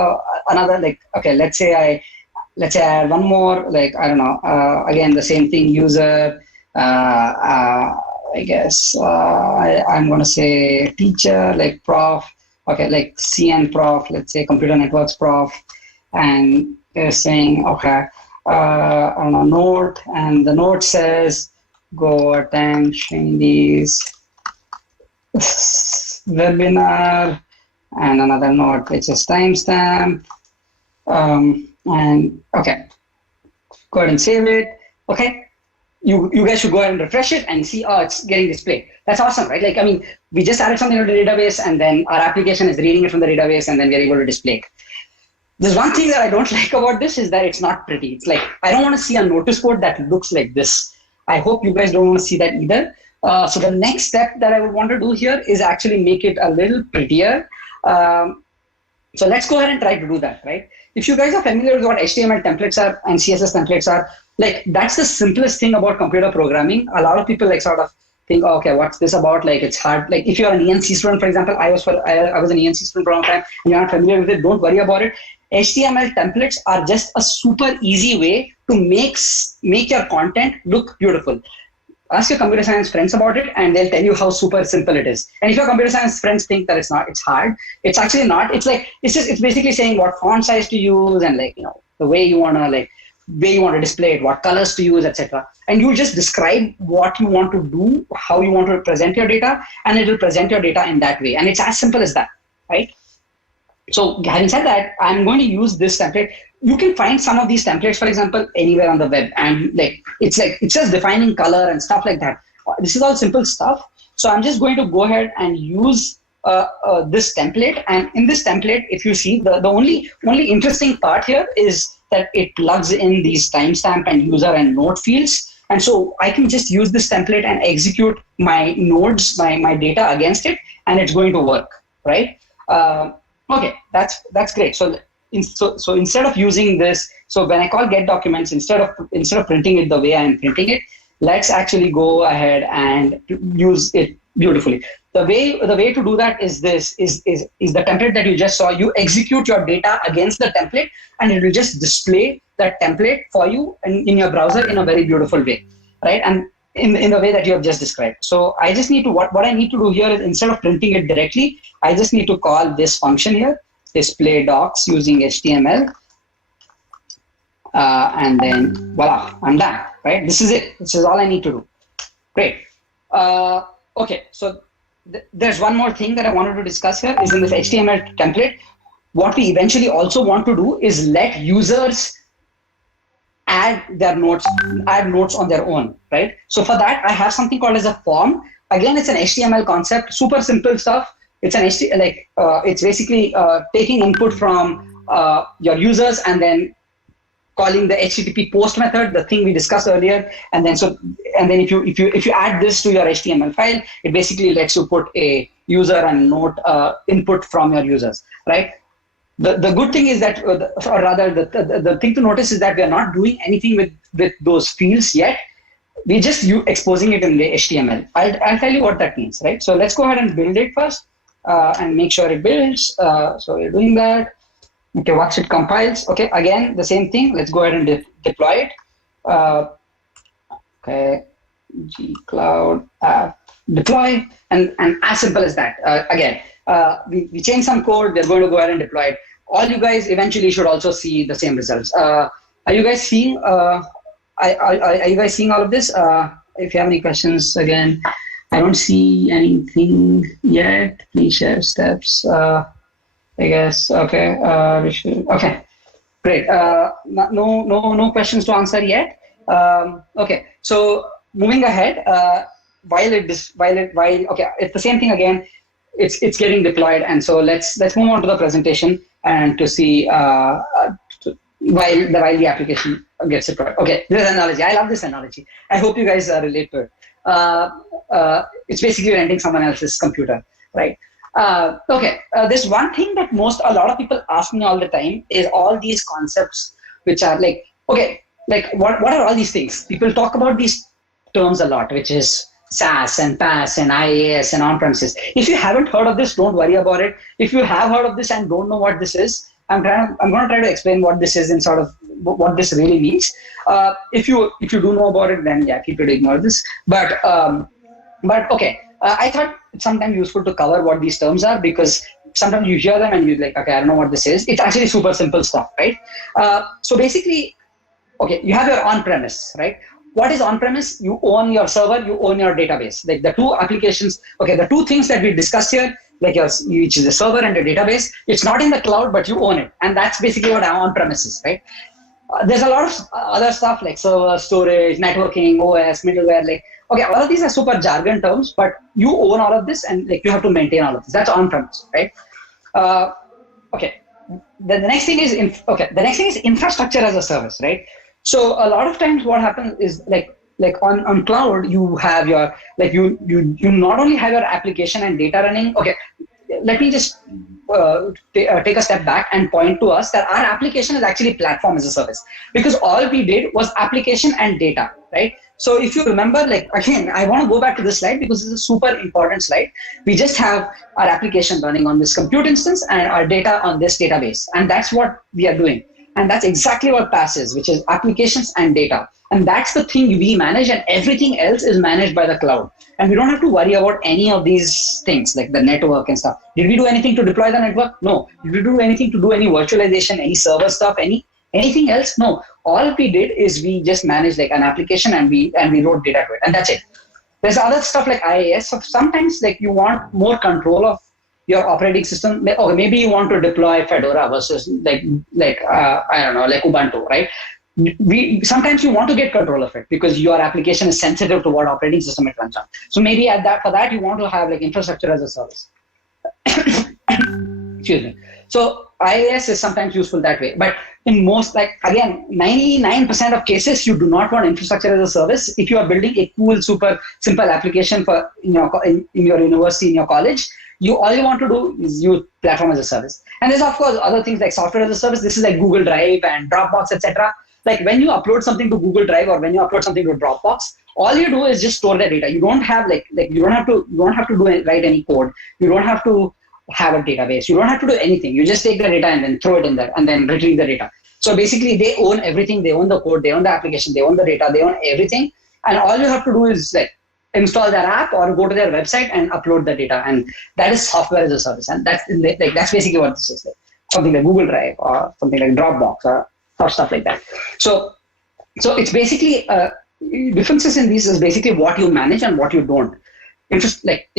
another, like, okay, let's say I add one more, like, I don't know, again, the same thing, user, I guess I'm going to say teacher, like prof, okay, like CN prof, let's say computer networks prof, and they're saying, okay, I don't know, note, and the note says, go attend Srinidhi's webinar, and another note, which is timestamp, and okay, go ahead and save it, okay. You guys should go ahead and refresh it and see, oh, it's getting displayed. That's awesome, right? Like, I mean, we just added something to the database and then our application is reading it from the database and then we're able to display it. There's one thing that I don't like about this is that it's not pretty. It's like, I don't want to see a notice board that looks like this. I hope you guys don't want to see that either. So the next step that I would want to do here is actually make it a little prettier. So let's go ahead and try to do that, right? If you guys are familiar with what HTML templates are and CSS templates are, like, that's the simplest thing about computer programming. A lot of people like sort of think, oh, okay, what's this about? Like, it's hard. Like, if you're an ENC student, for example, I was an ENC student for a long time, and you're not familiar with it, don't worry about it. HTML templates are just a super easy way to make your content look beautiful. Ask your computer science friends about it, and they'll tell you how super simple it is. And if your computer science friends think that it's hard, it's actually not. It's like, it's basically saying what font size to use and, like, the way you want to display it, what colors to use, etc. And you just describe what you want to do, how you want to present your data, and it will present your data in that way. And it's as simple as that, right? So having said that, I'm going to use this template. You can find some of these templates, for example, anywhere on the web. And it's just defining color and stuff like that. This is all simple stuff. So I'm just going to go ahead and use this template. And in this template, if you see, the only interesting part here is that it plugs in these timestamp and user and node fields. And so I can just use this template and execute my nodes, my data against it, and it's going to work, right? Okay, that's great. So instead of using this, so when I call get documents, instead of printing it the way I'm printing it, let's actually go ahead and use it beautifully. The way to do that is this is the template that you just saw. You execute your data against the template, and it will just display that template for you in your browser in a very beautiful way, right? And in the way that you have just described. So I just need to, what I need to do here is, instead of printing it directly, I just need to call this function here, display docs using HTML. And then voila, I'm done, right? This is it. This is all I need to do. Great. Okay, so there's one more thing that I wanted to discuss here is in this HTML template. What we eventually also want to do is let users add notes on their own, right? So for that, I have something called as a form. Again, it's an HTML concept, super simple stuff. it's an it's basically taking input from your users and then calling the HTTP post method, the thing we discussed earlier, and then if you add this to your HTML file, it basically lets you put a user and note input from your users, right? The good thing is that, or rather, the thing to notice is that we are not doing anything with those fields yet. We're just exposing it in the HTML. I'll tell you what that means, right? So let's go ahead and build it first and make sure it builds. So we're doing that. Okay, once it compiles, okay, again, the same thing. Let's go ahead and deploy it. Okay, gcloud app deploy, and as simple as that. Again, we change some code. We're going to go ahead and deploy it. All you guys eventually should also see the same results. Are you guys seeing? Are you guys seeing all of this? If you have any questions, again, I don't see anything yet. Please share steps. I guess. Okay. We should. Okay. Great. No questions to answer yet. Okay. So moving ahead, while okay, it's the same thing again. It's getting deployed, and so let's move on to the presentation and to see while the application gets deployed. Okay, this is an analogy. I love this analogy. I hope you guys relate to it. It's basically renting someone else's computer, right? Okay, there's one thing that a lot of people ask me all the time is all these concepts which are like, okay, like what are all these things? People talk about these terms a lot, which is SaaS and PaaS and IaaS and on-premises. If you haven't heard of this, don't worry about it. If you have heard of this and don't know what this is, I'm going to try to explain what this is and sort of what this really means. If you do know about it, then yeah, keep it, ignore this. But okay, I thought it's sometimes useful to cover what these terms are, because sometimes you hear them and you're like, okay, I don't know what this is. It's actually super simple stuff, right? So basically, okay, you have your on-premise, right? What is on-premise? You own your server, you own your database. Like the two applications, okay, the two things that we discussed here, like which is a server and a database, it's not in the cloud, but you own it. And that's basically what on-premise is, right? There's a lot of other stuff like server, storage, networking, OS, middleware, like, okay, all of these are super jargon terms, but you own all of this and like you have to maintain all of this. That's on-premise, right? Okay. The next thing is infrastructure as a service, right? So a lot of times what happens is like on cloud, you have your, like you not only have your application and data running. Okay, let me just take a step back and point to us that our application is actually platform as a service, because all we did was application and data, right? So if you remember, like, again, I want to go back to this slide because this is a super important slide. We just have our application running on this compute instance and our data on this database. And that's what we are doing. And that's exactly what PaaS is, which is applications and data. And that's the thing we manage, and everything else is managed by the cloud. And we don't have to worry about any of these things like the network and stuff. Did we do anything to deploy the network? No. Did we do anything to do any virtualization, any server stuff, anything else? No. All we did is we just managed like an application and we wrote data to it, and that's it. There's other stuff like IaaS. So sometimes like you want more control of your operating system, or maybe you want to deploy Fedora versus like I don't know, like Ubuntu, right? Sometimes you want to get control of it because your application is sensitive to what operating system it runs on. So maybe for that you want to have like infrastructure as a service. Excuse me. So IaaS is sometimes useful that way, but in most, like again, 99% of cases, you do not want infrastructure as a service. If you are building a cool, super simple application for in your university, in your college, all you want to do is use platform as a service. And there's of course other things like software as a service. This is like Google Drive and Dropbox, etc. Like when you upload something to Google Drive or when you upload something to Dropbox, all you do is just store the data. You don't have you don't have to write any code. You don't have to have a database. You don't have to do anything. You just take the data and then throw it in there and then retrieve the data. So basically they own everything. They own the code, they own the application, they own the data, they own everything. And all you have to do is like install their app or go to their website and upload the data. And that is software as a service. And that's basically what this is, like something like Google Drive or something like Dropbox or stuff like that. So it's basically differences in these is basically what you manage and what you don't. It's like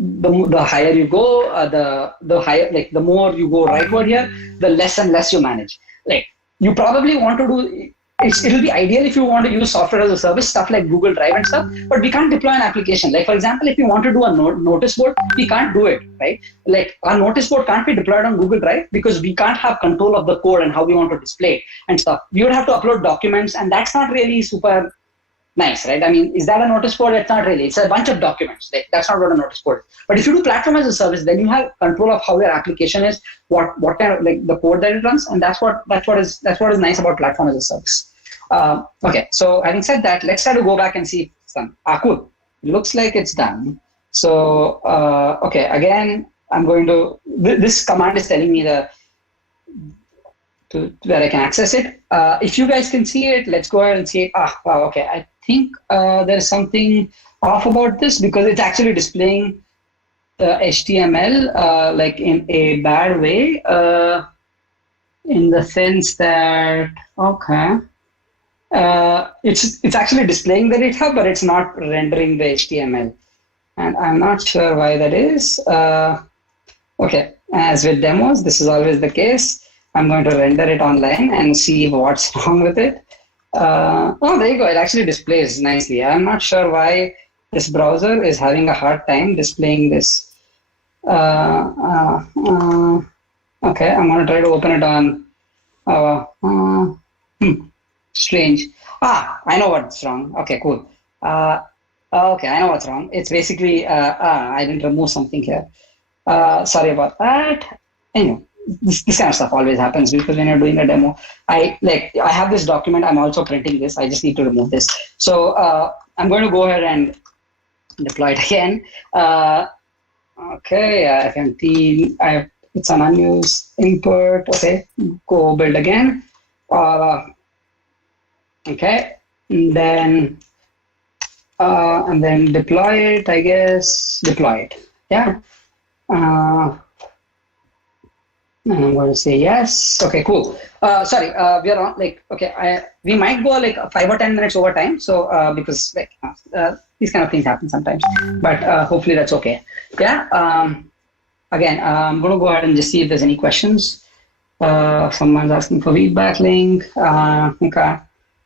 the higher you go, the higher, like the more you go rightward here, the less and less you manage. Like you probably want to do it'll be ideal if you want to use software as a service, stuff like Google Drive and stuff, but we can't deploy an application. Like, for example, if you want to do a notice board, we can't do it, right? Like, our notice board can't be deployed on Google Drive because we can't have control of the code and how we want to display it and stuff. We would have to upload documents, and that's not really super nice, right? I mean, is that a notice board? It's not really. It's a bunch of documents. Like, that's not what a notice board is. But if you do platform as a service, then you have control of how your application is, what kind of, like, the code that it runs, and that's what is nice about platform as a service. Okay, so having said that, let's try to go back and see if it's done. Cool. Looks like it's done. So okay, again, I'm going to. This command is telling me where I can access it. If you guys can see it, let's go ahead and see it. Wow, okay. I think there's something off about this because it's actually displaying the HTML like in a bad way, in the sense that, okay, it's actually displaying the GitHub, but it's not rendering the HTML. And I'm not sure why that is. Okay, as with demos, this is always the case. I'm going to render it online and see what's wrong with it. Oh, there you go. It actually displays nicely. I'm not sure why this browser is having a hard time displaying this. Okay, I'm going to try to open it on. Strange. I know what's wrong. Okay, cool. Okay, I know what's wrong. It's basically, I didn't remove something here. Sorry about that. Anyway. This kind of stuff always happens because when you're doing a demo, I have this document. I'm also printing this. I just need to remove this. So I'm going to go ahead and deploy it again. Okay, FMT. It's an unused input. Okay, go build again. Okay, and then deploy it. I guess deploy it. Yeah. And I'm going to say yes. Okay, cool. Sorry, we are on we might go like 5 or 10 minutes over time. So because these kind of things happen sometimes, but hopefully that's okay. Yeah. Again, I'm going to go ahead and just see if there's any questions. Someone's asking for feedback link. Okay.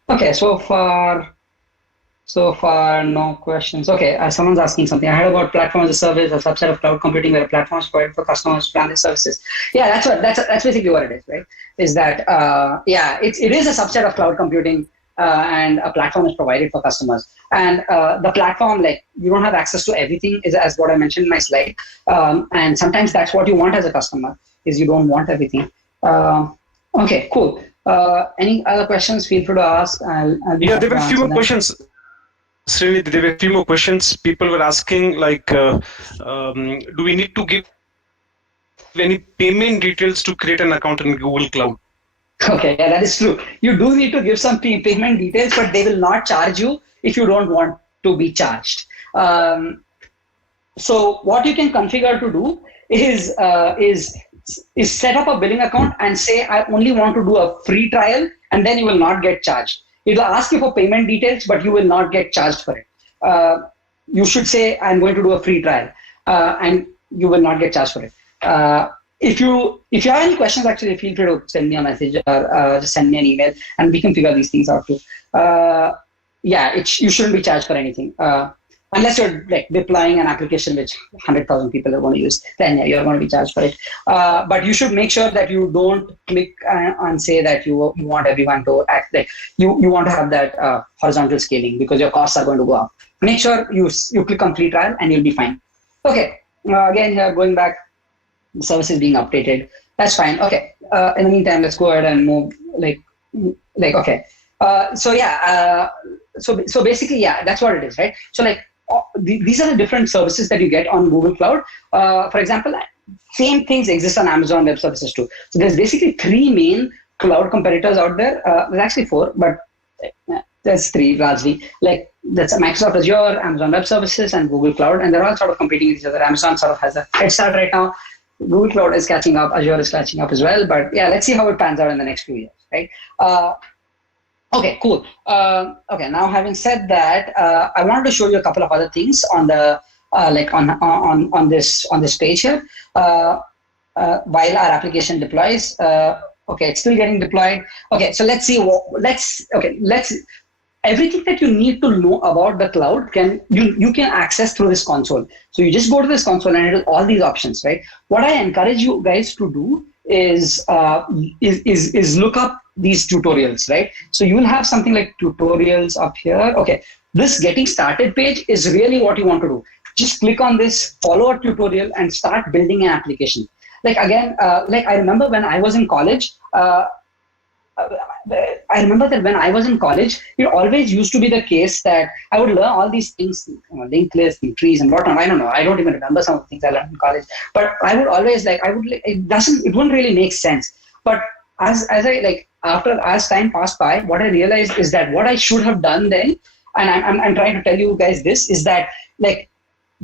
Okay. So far, no questions. Okay, someone's asking something. I heard about platform as a service, a subset of cloud computing where a platform is provided for customers to plan their services. Yeah, that's basically what it is, right? Is that it is a subset of cloud computing, and a platform is provided for customers. And the platform, like, you don't have access to everything, is as what I mentioned in my slide. And sometimes that's what you want as a customer, is you don't want everything. Okay, cool. Any other questions? Feel free to ask. I'll there were a few more questions. Srini, there were a few more questions. People were asking, like, do we need to give any payment details to create an account in Google Cloud? Okay, yeah, that is true. You do need to give some payment details, but they will not charge you if you don't want to be charged. So what you can configure to do is set up a billing account and say, I only want to do a free trial, and then you will not get charged. It will ask you for payment details, but you will not get charged for it. You should say, I'm going to do a free trial, and you will not get charged for it. If you have any questions, actually, feel free to send me a message or just send me an email, and we can figure these things out too. You shouldn't be charged for anything. Unless you're like deploying an application which 100,000 people are going to use, then yeah, you're going to be charged for it. But you should make sure that you don't click and say that you want everyone to act like you want to have that horizontal scaling, because your costs are going to go up. Make sure you click on free trial and you'll be fine. Okay, again here going back, the service is being updated. That's fine. Okay. In the meantime, let's go ahead and move okay. So basically, yeah, that's what it is, right? So like, these are the different services that you get on Google Cloud. For example, same things exist on Amazon Web Services too. So there's basically 3 main cloud competitors out there. There's actually 4, but there's 3 largely. Like, that's Microsoft Azure, Amazon Web Services, and Google Cloud, and they're all sort of competing with each other. Amazon sort of has a head start right now. Google Cloud is catching up. Azure is catching up as well. But yeah, let's see how it pans out in the next few years, right? Okay, cool. Okay, now having said that, I wanted to show you a couple of other things on the on this page here. While our application deploys, Okay, it's still getting deployed. Okay, so let's see. Let's everything that you need to know about the cloud you can access through this console. So you just go to this console and it has all these options, right? What I encourage you guys to do is look up these tutorials, right? So you will have something like tutorials up here. Okay, this getting started page is really what you want to do. Just click on this, follow a tutorial, and start building an application. Like again, like I remember when I was in college. I remember that when I was in college, it always used to be the case that I would learn all these things, linked lists and trees and whatnot. I don't know. I don't even remember some of the things I learned in college. But I would always it wouldn't really make sense. But as time passed by, what I realized is that what I should have done then, and I'm trying to tell you guys this, is that like,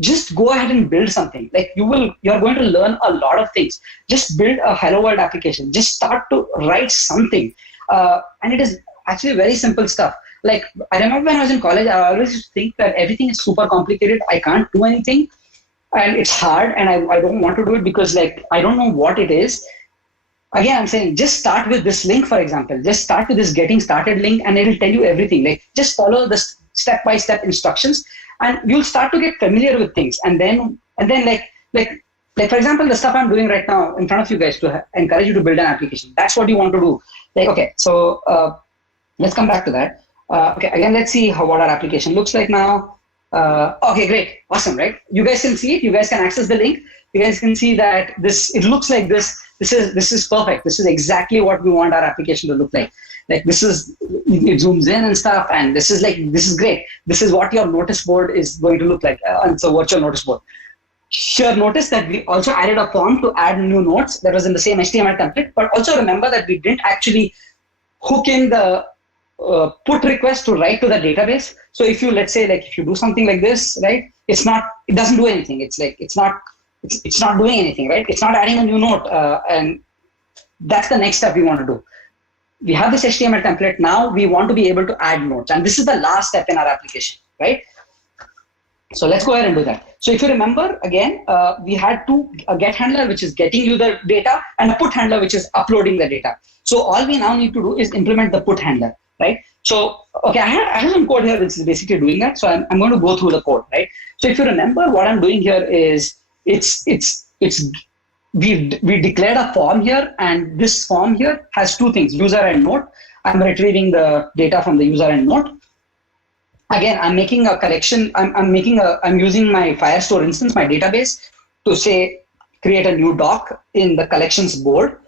just go ahead and build something. Like you're going to learn a lot of things. Just build a Hello World application. Just start to write something. And it is actually very simple stuff. Like I remember when I was in college, I always used to think that everything is super complicated. I can't do anything and it's hard and I don't want to do it because like, I don't know what it is. Again, I'm saying just start with this link, for example. Just start with this getting started link and it'll tell you everything. Like just follow the step-by-step instructions and you'll start to get familiar with things. And then like for example, the stuff I'm doing right now in front of you guys to encourage you to build an application. That's what you want to do. Like, okay, so let's come back to that. Okay, again, let's see what our application looks like now. Okay, great, awesome, right? You guys can see it. You guys can access the link. You guys can see that it looks like this. This is perfect. This is exactly what we want our application to look like. Like it zooms in and stuff, and this is great. This is what your notice board is going to look like. It's a virtual notice board. Sure, notice that we also added a form to add new notes that was in the same HTML template, but also remember that we didn't actually hook in the put request to write to the database. So if you, let's say, like if you do something like this, right, it doesn't do anything. It's not doing anything, right? It's not adding a new note. And that's the next step we want to do. We have this HTML template. Now we want to be able to add notes. And this is the last step in our application, right? So let's go ahead and do that. So if you remember, again, we had a get handler, which is getting you the data, and a put handler, which is uploading the data. So all we now need to do is implement the put handler, right? So, okay, I have some code here which is basically doing that. So I'm going to go through the code, right? So if you remember, what I'm doing here is we declared a form here, and this form here has two things, user and note. I'm retrieving the data from the user and note. Again, I'm making a collection. I'm using my Firestore instance, my database, to say create a new doc in the collections board,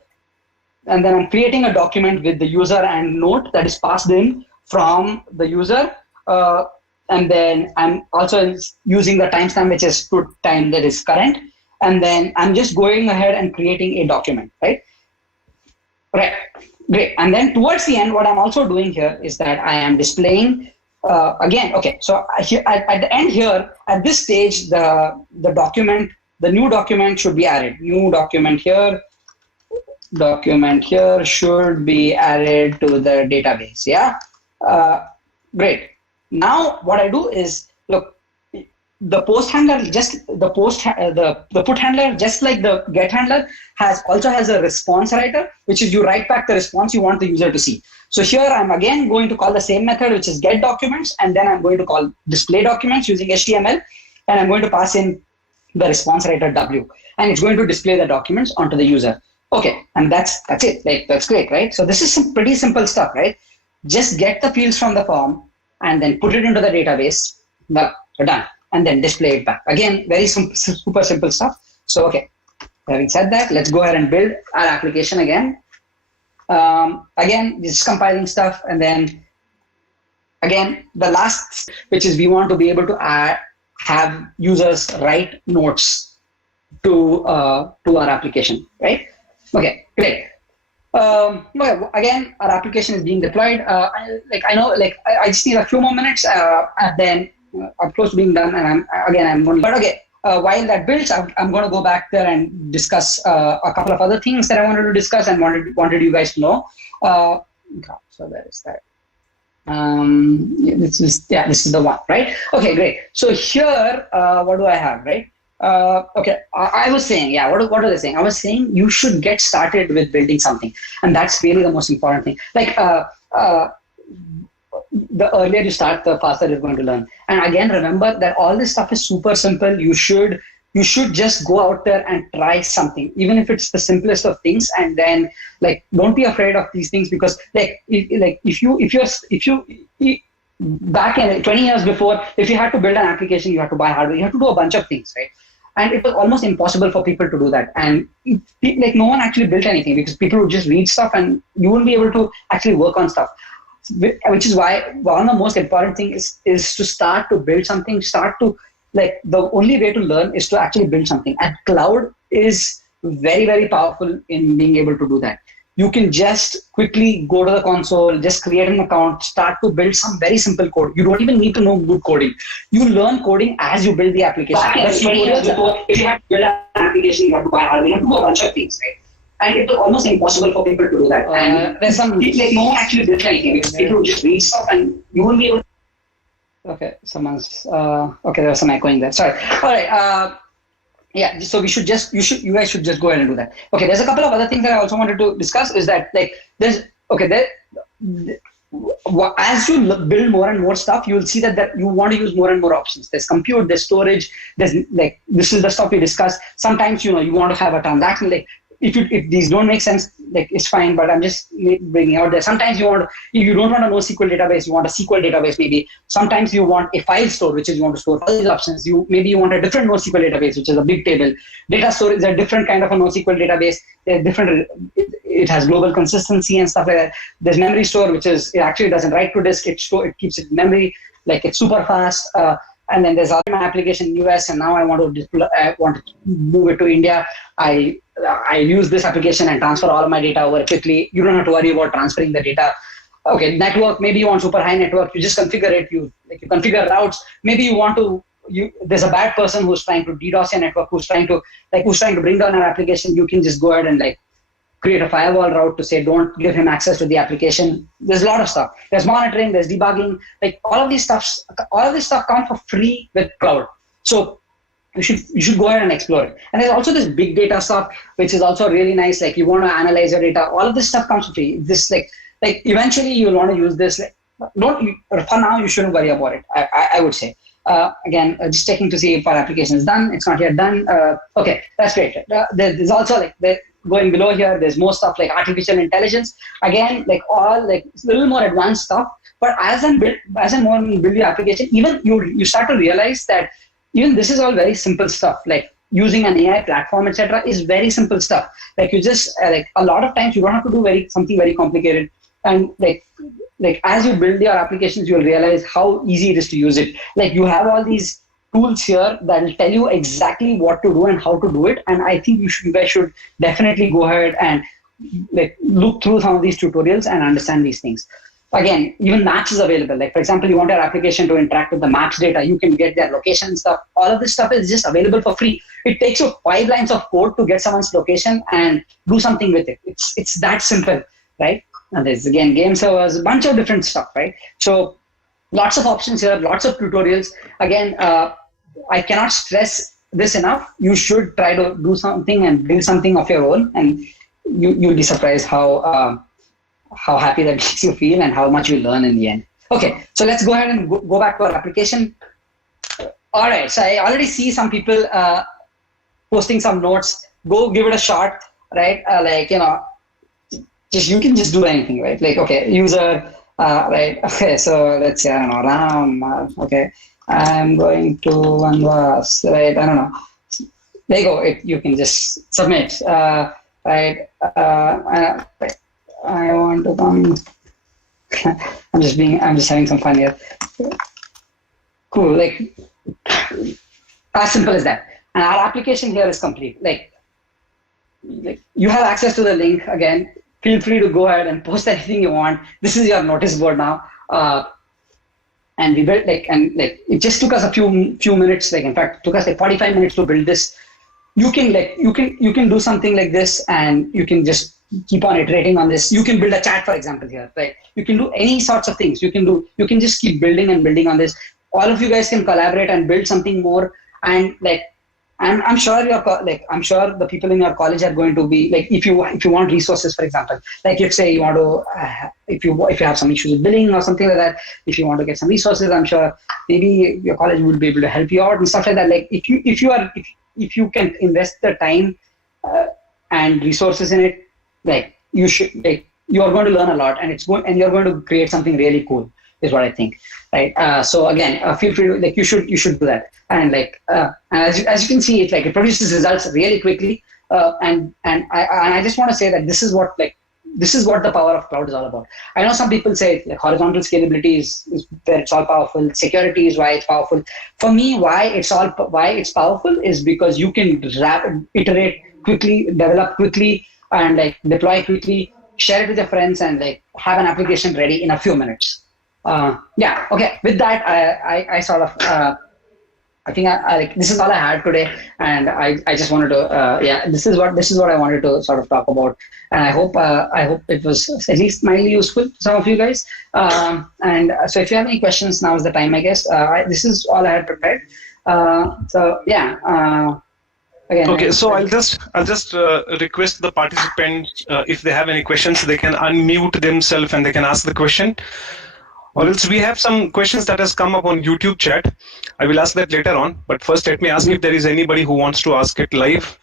and then I'm creating a document with the user and note that is passed in from the user, and then I'm also using the timestamp, which is to time that is current, and then I'm just going ahead and creating a document, right? Right, great. And then towards the end, what I'm also doing here is that I am displaying. Again, okay, so here, at the end here, at this stage, the new document should be added. New document here should be added to the database, yeah? Great. Now, what I do is, look, the post handler, the put handler, just like the get handler, also has a response writer, which is you write back the response you want the user to see. So here I'm again going to call the same method, which is get documents, and then I'm going to call display documents using HTML, and I'm going to pass in the response writer W, and it's going to display the documents onto the user. Okay, and that's it. Like, that's great, right? So this is some pretty simple stuff, right? Just get the fields from the form and then put it into the database. Well, we're done, and then display it back. Again, very super simple stuff. So okay, having said that, let's go ahead and build our application again. Again, just compiling stuff, and then again, the last, which is we want to be able to have users write notes to our application, right? Okay, great. Okay, again, our application is being deployed. I just need a few more minutes, and then I'm close to being done, and I'm going to. But okay. While that builds, I'm going to go back there and discuss a couple of other things that I wanted to discuss and wanted you guys to know. So where is that? This is the one, right? Okay, great. So here, what do I have, right? Okay, I was saying, yeah, what was I saying? I was saying you should get started with building something. And that's really the most important thing. Like, the earlier you start, the faster you're going to learn. And again, remember that all this stuff is super simple. You should just go out there and try something, even if it's the simplest of things. And then, like, don't be afraid of these things, because if you back in 20 years before, if you had to build an application, you had to buy hardware, you had to do a bunch of things, right? And it was almost impossible for people to do that. And like, no one actually built anything, because people would just read stuff and you wouldn't be able to actually work on stuff. Which is why one of the most important things is to start to build something. The only way to learn is to actually build something. And cloud is very, very powerful in being able to do that. You can just quickly go to the console, just create an account, start to build some very simple code. You don't even need to know good coding. You learn coding as you build the application. That's 20 years ago, if you have to build an application, you have to buy hardware, you have to do a bunch of things, right? And it was almost impossible for people to do that. And there's some, like, no one actually built anything, because people would just read stuff and you won't be able to. Okay, okay, there was some echoing there. Sorry. All right. Yeah, so you guys should just go ahead and do that. Okay, there's a couple of other things that I also wanted to discuss. Is that, like, as you build more and more stuff, you'll see that you want to use more and more options. There's compute, there's storage, there's, like, this is the stuff we discussed. Sometimes, you want to have a transaction, like, if these don't make sense, like, it's fine, but I'm just bringing out there. Sometimes if you don't want a NoSQL database, you want a SQL database maybe. Sometimes you want a file store, which is you want to store all these options. Maybe you want a different NoSQL database, which is a big table. Data store is a different kind of a NoSQL database. They're different. It has global consistency and stuff like that. There's memory store, which is, it actually doesn't write to disk. It keeps it in memory. Like, it's super fast. And then there's my application in US, and now I want to move it to India. I use this application and transfer all of my data over quickly. You don't have to worry about transferring the data. Okay, network, maybe you want super high network. You just configure it. You configure routes. Maybe you want to. There's a bad person who's trying to DDoS your network, who's trying to bring down our application. You can just go ahead and, like, create a firewall route to say, don't give him access to the application. There's a lot of stuff. There's monitoring, there's debugging, like, all of this stuff comes for free with cloud. So you should go ahead and explore it. And there's also this big data stuff, which is also really nice. Like, you want to analyze your data. All of this stuff comes for free. This, like eventually you'll want to use this. Like, for now, you shouldn't worry about it. I would say. Again, just checking to see if our application is done. It's not yet done. Okay, that's great. There's also, like, going below here, there's more stuff like artificial intelligence. Again, like, all, like, a little more advanced stuff. But as and more you build your application, even you start to realize that even this is all very simple stuff. Like, using an AI platform, etc., is very simple stuff. Like, you just like, a lot of times you don't have to do something very complicated. And like as you build your applications, you'll realize how easy it is to use it. Like, you have all these tools here that will tell you exactly what to do and how to do it. And I think you guys should definitely go ahead and, like, look through some of these tutorials and understand these things. Again, even maps is available. Like, for example, you want your application to interact with the maps data, you can get their location stuff. All of this stuff is just available for free. It takes you 5 lines of code to get someone's location and do something with it. It's that simple, right? And there's, again, game servers, a bunch of different stuff, right? So lots of options here, lots of tutorials. Again, I cannot stress this enough. You should try to do something and build something of your own, and you'll be surprised how happy that makes you feel and how much you learn in the end. Okay, so let's go ahead and go back to our application. All right, so I already see some people posting some notes. Go give it a shot, right? You can just do anything, right? Like, okay, user, right? Okay, so let's say, I don't know, Ram, okay. I'm going to Vanvas, right? I don't know. There you go. You can just submit, right? I want to come. I'm just having some fun here. Cool. Like, as simple as that. And our application here is complete. Like you have access to the link again. Feel free to go ahead and post anything you want. This is your notice board now. And we built it just took us a few minutes. Like, in fact, it took us like 45 minutes to build this. You can do something like this, and you can just keep on iterating on this. You can build a chat, for example, here, right? You can do any sorts of things. You can just keep building and building on this. All of you guys can collaborate and build something more. And I'm sure I'm sure the people in your college are going to be like, if you want resources, for example, like if say you want to, if you have some issues with billing or something like that, if you want to get some resources, I'm sure maybe your college will be able to help you out and stuff like that. Like if you can invest the time and resources in it, like you should, like you are going to learn a lot, and you're going to create something really cool, is what I think. Right. So again, feel free to, like, you should do that. And like, and as you can see, it produces results really quickly. And I just want to say that this is what the power of cloud is all about. I know some people say like horizontal scalability is where it's all powerful. Security is why it's powerful. For me, why it's powerful is because you can iterate quickly, develop quickly, and like deploy quickly, share it with your friends, and like have an application ready in a few minutes. Yeah. Okay. With that, I sort of, I think I like, this is all I had today, and I just wanted to, this is what I wanted to sort of talk about, and I hope it was at least mildly useful to some of you guys. And so if you have any questions, now is the time, I guess. This is all I had prepared. So yeah. Again, okay, so I'll just request the participants, if they have any questions, they can unmute themselves and they can ask the question. Or else we have some questions that has come up on YouTube chat. I will ask that later on. But first, let me ask if there is anybody who wants to ask it live.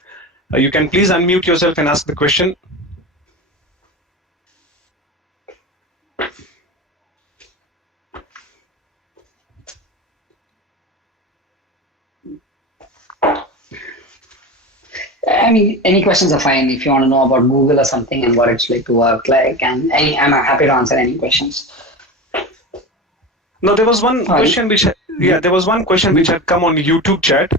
You can please unmute yourself and ask the question. I mean, any questions are fine. If you want to know about Google or something and what it's like to work like, and I'm happy to answer any questions. No, there was one question which had come on YouTube chat.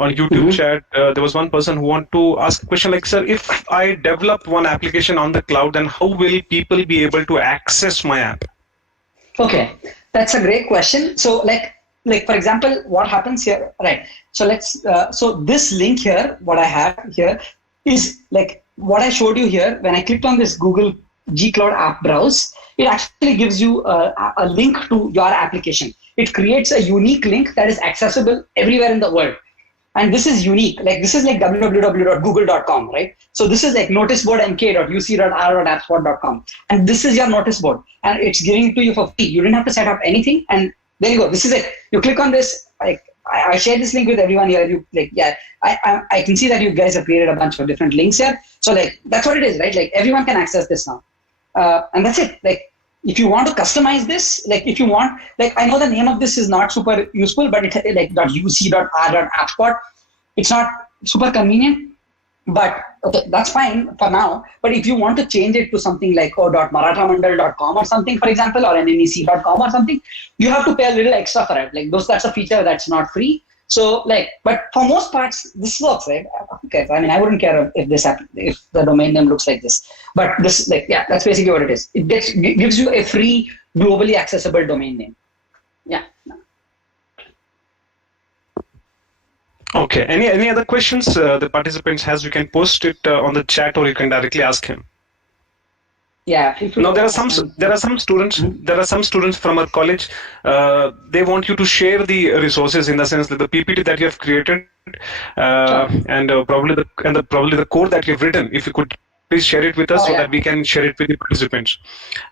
On YouTube chat, there was one person who wanted to ask a question like, sir, if I develop one application on the cloud, then how will people be able to access my app? Okay, that's a great question. So like for example, what happens here, right? So so this link here, what I have here is like what I showed you here. When I clicked on this Google G Cloud app browse, it actually gives you a link to your application. It creates a unique link that is accessible everywhere in the world. And this is unique. Like this is like www.google.com, right? So this is like noticeboard.mk.uc.r.appspot.com. And this is your notice board. And it's giving it to you for free. You didn't have to set up anything. And there you go. This is it. You click on this. Like I share this link with everyone here. You like, yeah, I can see that you guys have created a bunch of different links here. So like, that's what it is, right? Like everyone can access this now. And that's it. Like, if you want to customize this, like if you want, like I know the name of this is not super useful, but it's like .uc.r.appspot. It's not super convenient, but okay, that's fine for now. But if you want to change it to something like .marathamandal.com or something, for example, or NNEC.com or something, you have to pay a little extra for it. Like that's a feature that's not free. So like, but for most parts, this works, right? Okay, I mean, I wouldn't care if the domain name looks like this, but this, like, yeah, that's basically what it is. It gives you a free, globally accessible domain name. Yeah. Okay. Any other questions the participants has? You can post it on the chat, or you can directly ask him. Yeah. No, there are some students. There are some students from our college. They want you to share the resources, in the sense that the PPT that you have created, and probably the code that you have written. If you could please share it with us, so that we can share it with the participants.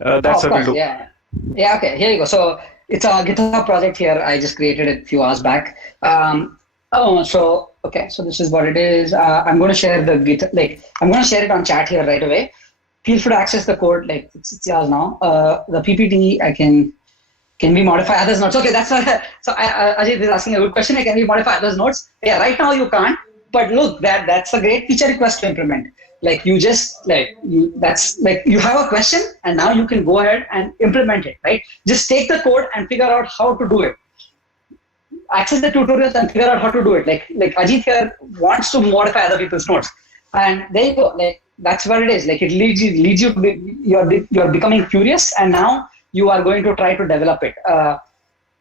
That's what we'll do. Yeah. Yeah. Okay. Here you go. So it's a GitHub project here. I just created it a few hours back. So this is what it is. I'm going to share the I'm going to share it on chat here right away. Feel free to access the code. Like it's yours now. The PPT can we modify others' notes? Okay, that's what. So Ajay is asking a good question. Can we modify others' notes? Yeah, right now you can't. But look, that's a great feature request to implement. Like you just you have a question, and now you can go ahead and implement it. Right? Just take the code and figure out how to do it. Access the tutorials and figure out how to do it. Like Ajit here wants to modify other people's notes, and there you go. Like that's what it is. Like it leads you to you're becoming curious, and now you are going to try to develop it.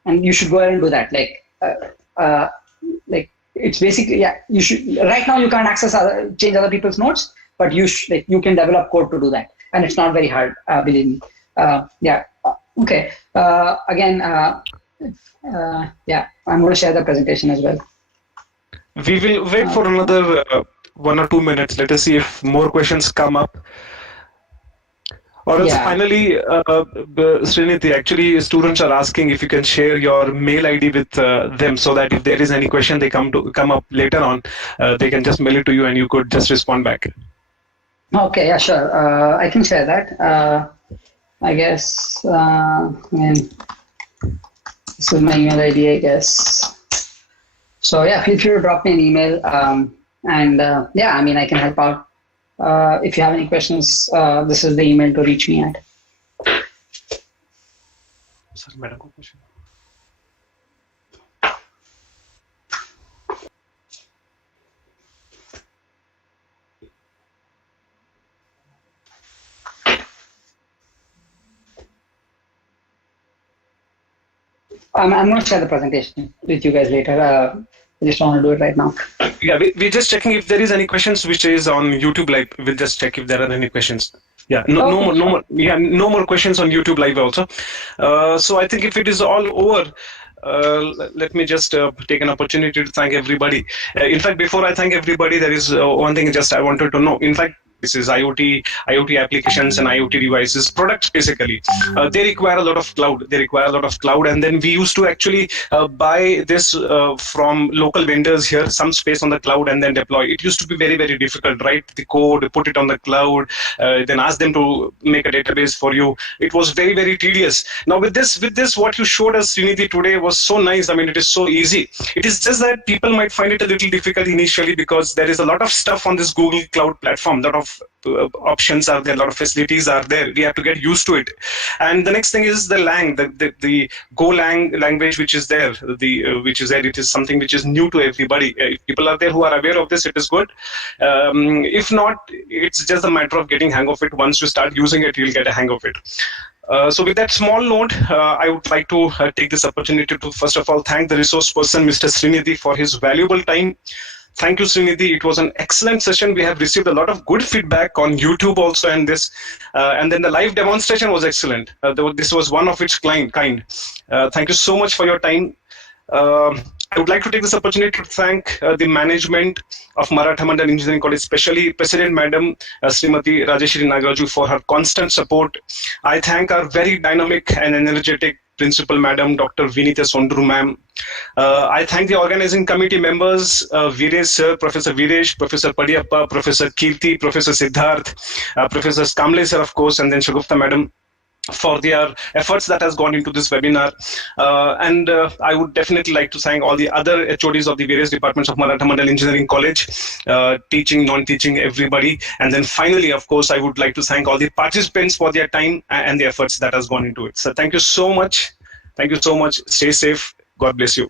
And you should go ahead and do that. Like it's basically, you should. Right now you can't change other people's notes, but you can develop code to do that, and it's not very hard. Believe me. Okay. Again. I'm going to share the presentation as well. We will wait for another 1 or 2 minutes. Let us see if more questions come up. Or else Yeah. finally, Srinidhi, actually students are asking if you can share your mail ID with them so that if there is any question they come up later on, they can just mail it to you and you could just respond back. Okay, yeah, sure. I can share that. I guess, this is my email ID, I guess. So yeah, feel free to drop me an email. Yeah, I mean, I can help out. If you have any questions, this is the email to reach me at. Sir, madam, question. I'm going to share the presentation with you guys later. I just want to do it right now. Yeah, we're just checking if there is any questions which is on YouTube Live. We'll just check if there are any questions. Yeah, no more questions on YouTube Live also. So I think if it is all over, let me just take an opportunity to thank everybody. In fact, before I thank everybody, there is one thing just I wanted to know. In fact, this is IoT applications and IoT devices, products basically. They require a lot of cloud. And then we used to actually buy this from local vendors here, some space on the cloud and then deploy. It used to be very, very difficult, right? The code, put it on the cloud, then ask them to make a database for you. It was very, very tedious. Now with this, what you showed us, Srinidhi, today was so nice. I mean, it is so easy. It is just that people might find it a little difficult initially because there is a lot of stuff on this Google Cloud platform, a lot of options are there, a lot of facilities are there. We have to get used to it. And the next thing is the Lang, the Golang language which is there, it is something which is new to everybody. If people are there who are aware of this, it is good. If not, it's just a matter of getting hang of it. Once you start using it, you'll get a hang of it. So with that small note, I would like to take this opportunity to first of all thank the resource person, Mr. Srinidhi, for his valuable time. Thank you, Srinidhi. It was an excellent session. We have received a lot of good feedback on YouTube also, and then the live demonstration was excellent. This was one of its kind. Thank you so much for your time. I would like to take this opportunity to thank the management of Maratha Mandal Engineering College, especially President Madam Srimati Rajeshri Nagaraju for her constant support. I thank our very dynamic and energetic Principal Madam Dr. Vinita Sondru Ma'am. I thank the organizing committee members, Viresh Sir, Professor Viresh, Professor Padiyappa, Professor Kirti, Professor Siddharth, Professor Kamle Sir, of course, and then Shagufta Madam, for their efforts that has gone into this webinar. And I would definitely like to thank all the other HODs of the various departments of Maratha Mandal Engineering College, teaching, non-teaching, everybody. And then finally, of course, I would like to thank all the participants for their time and the efforts that has gone into it. So thank you so much. Thank you so much. Stay safe. God bless you.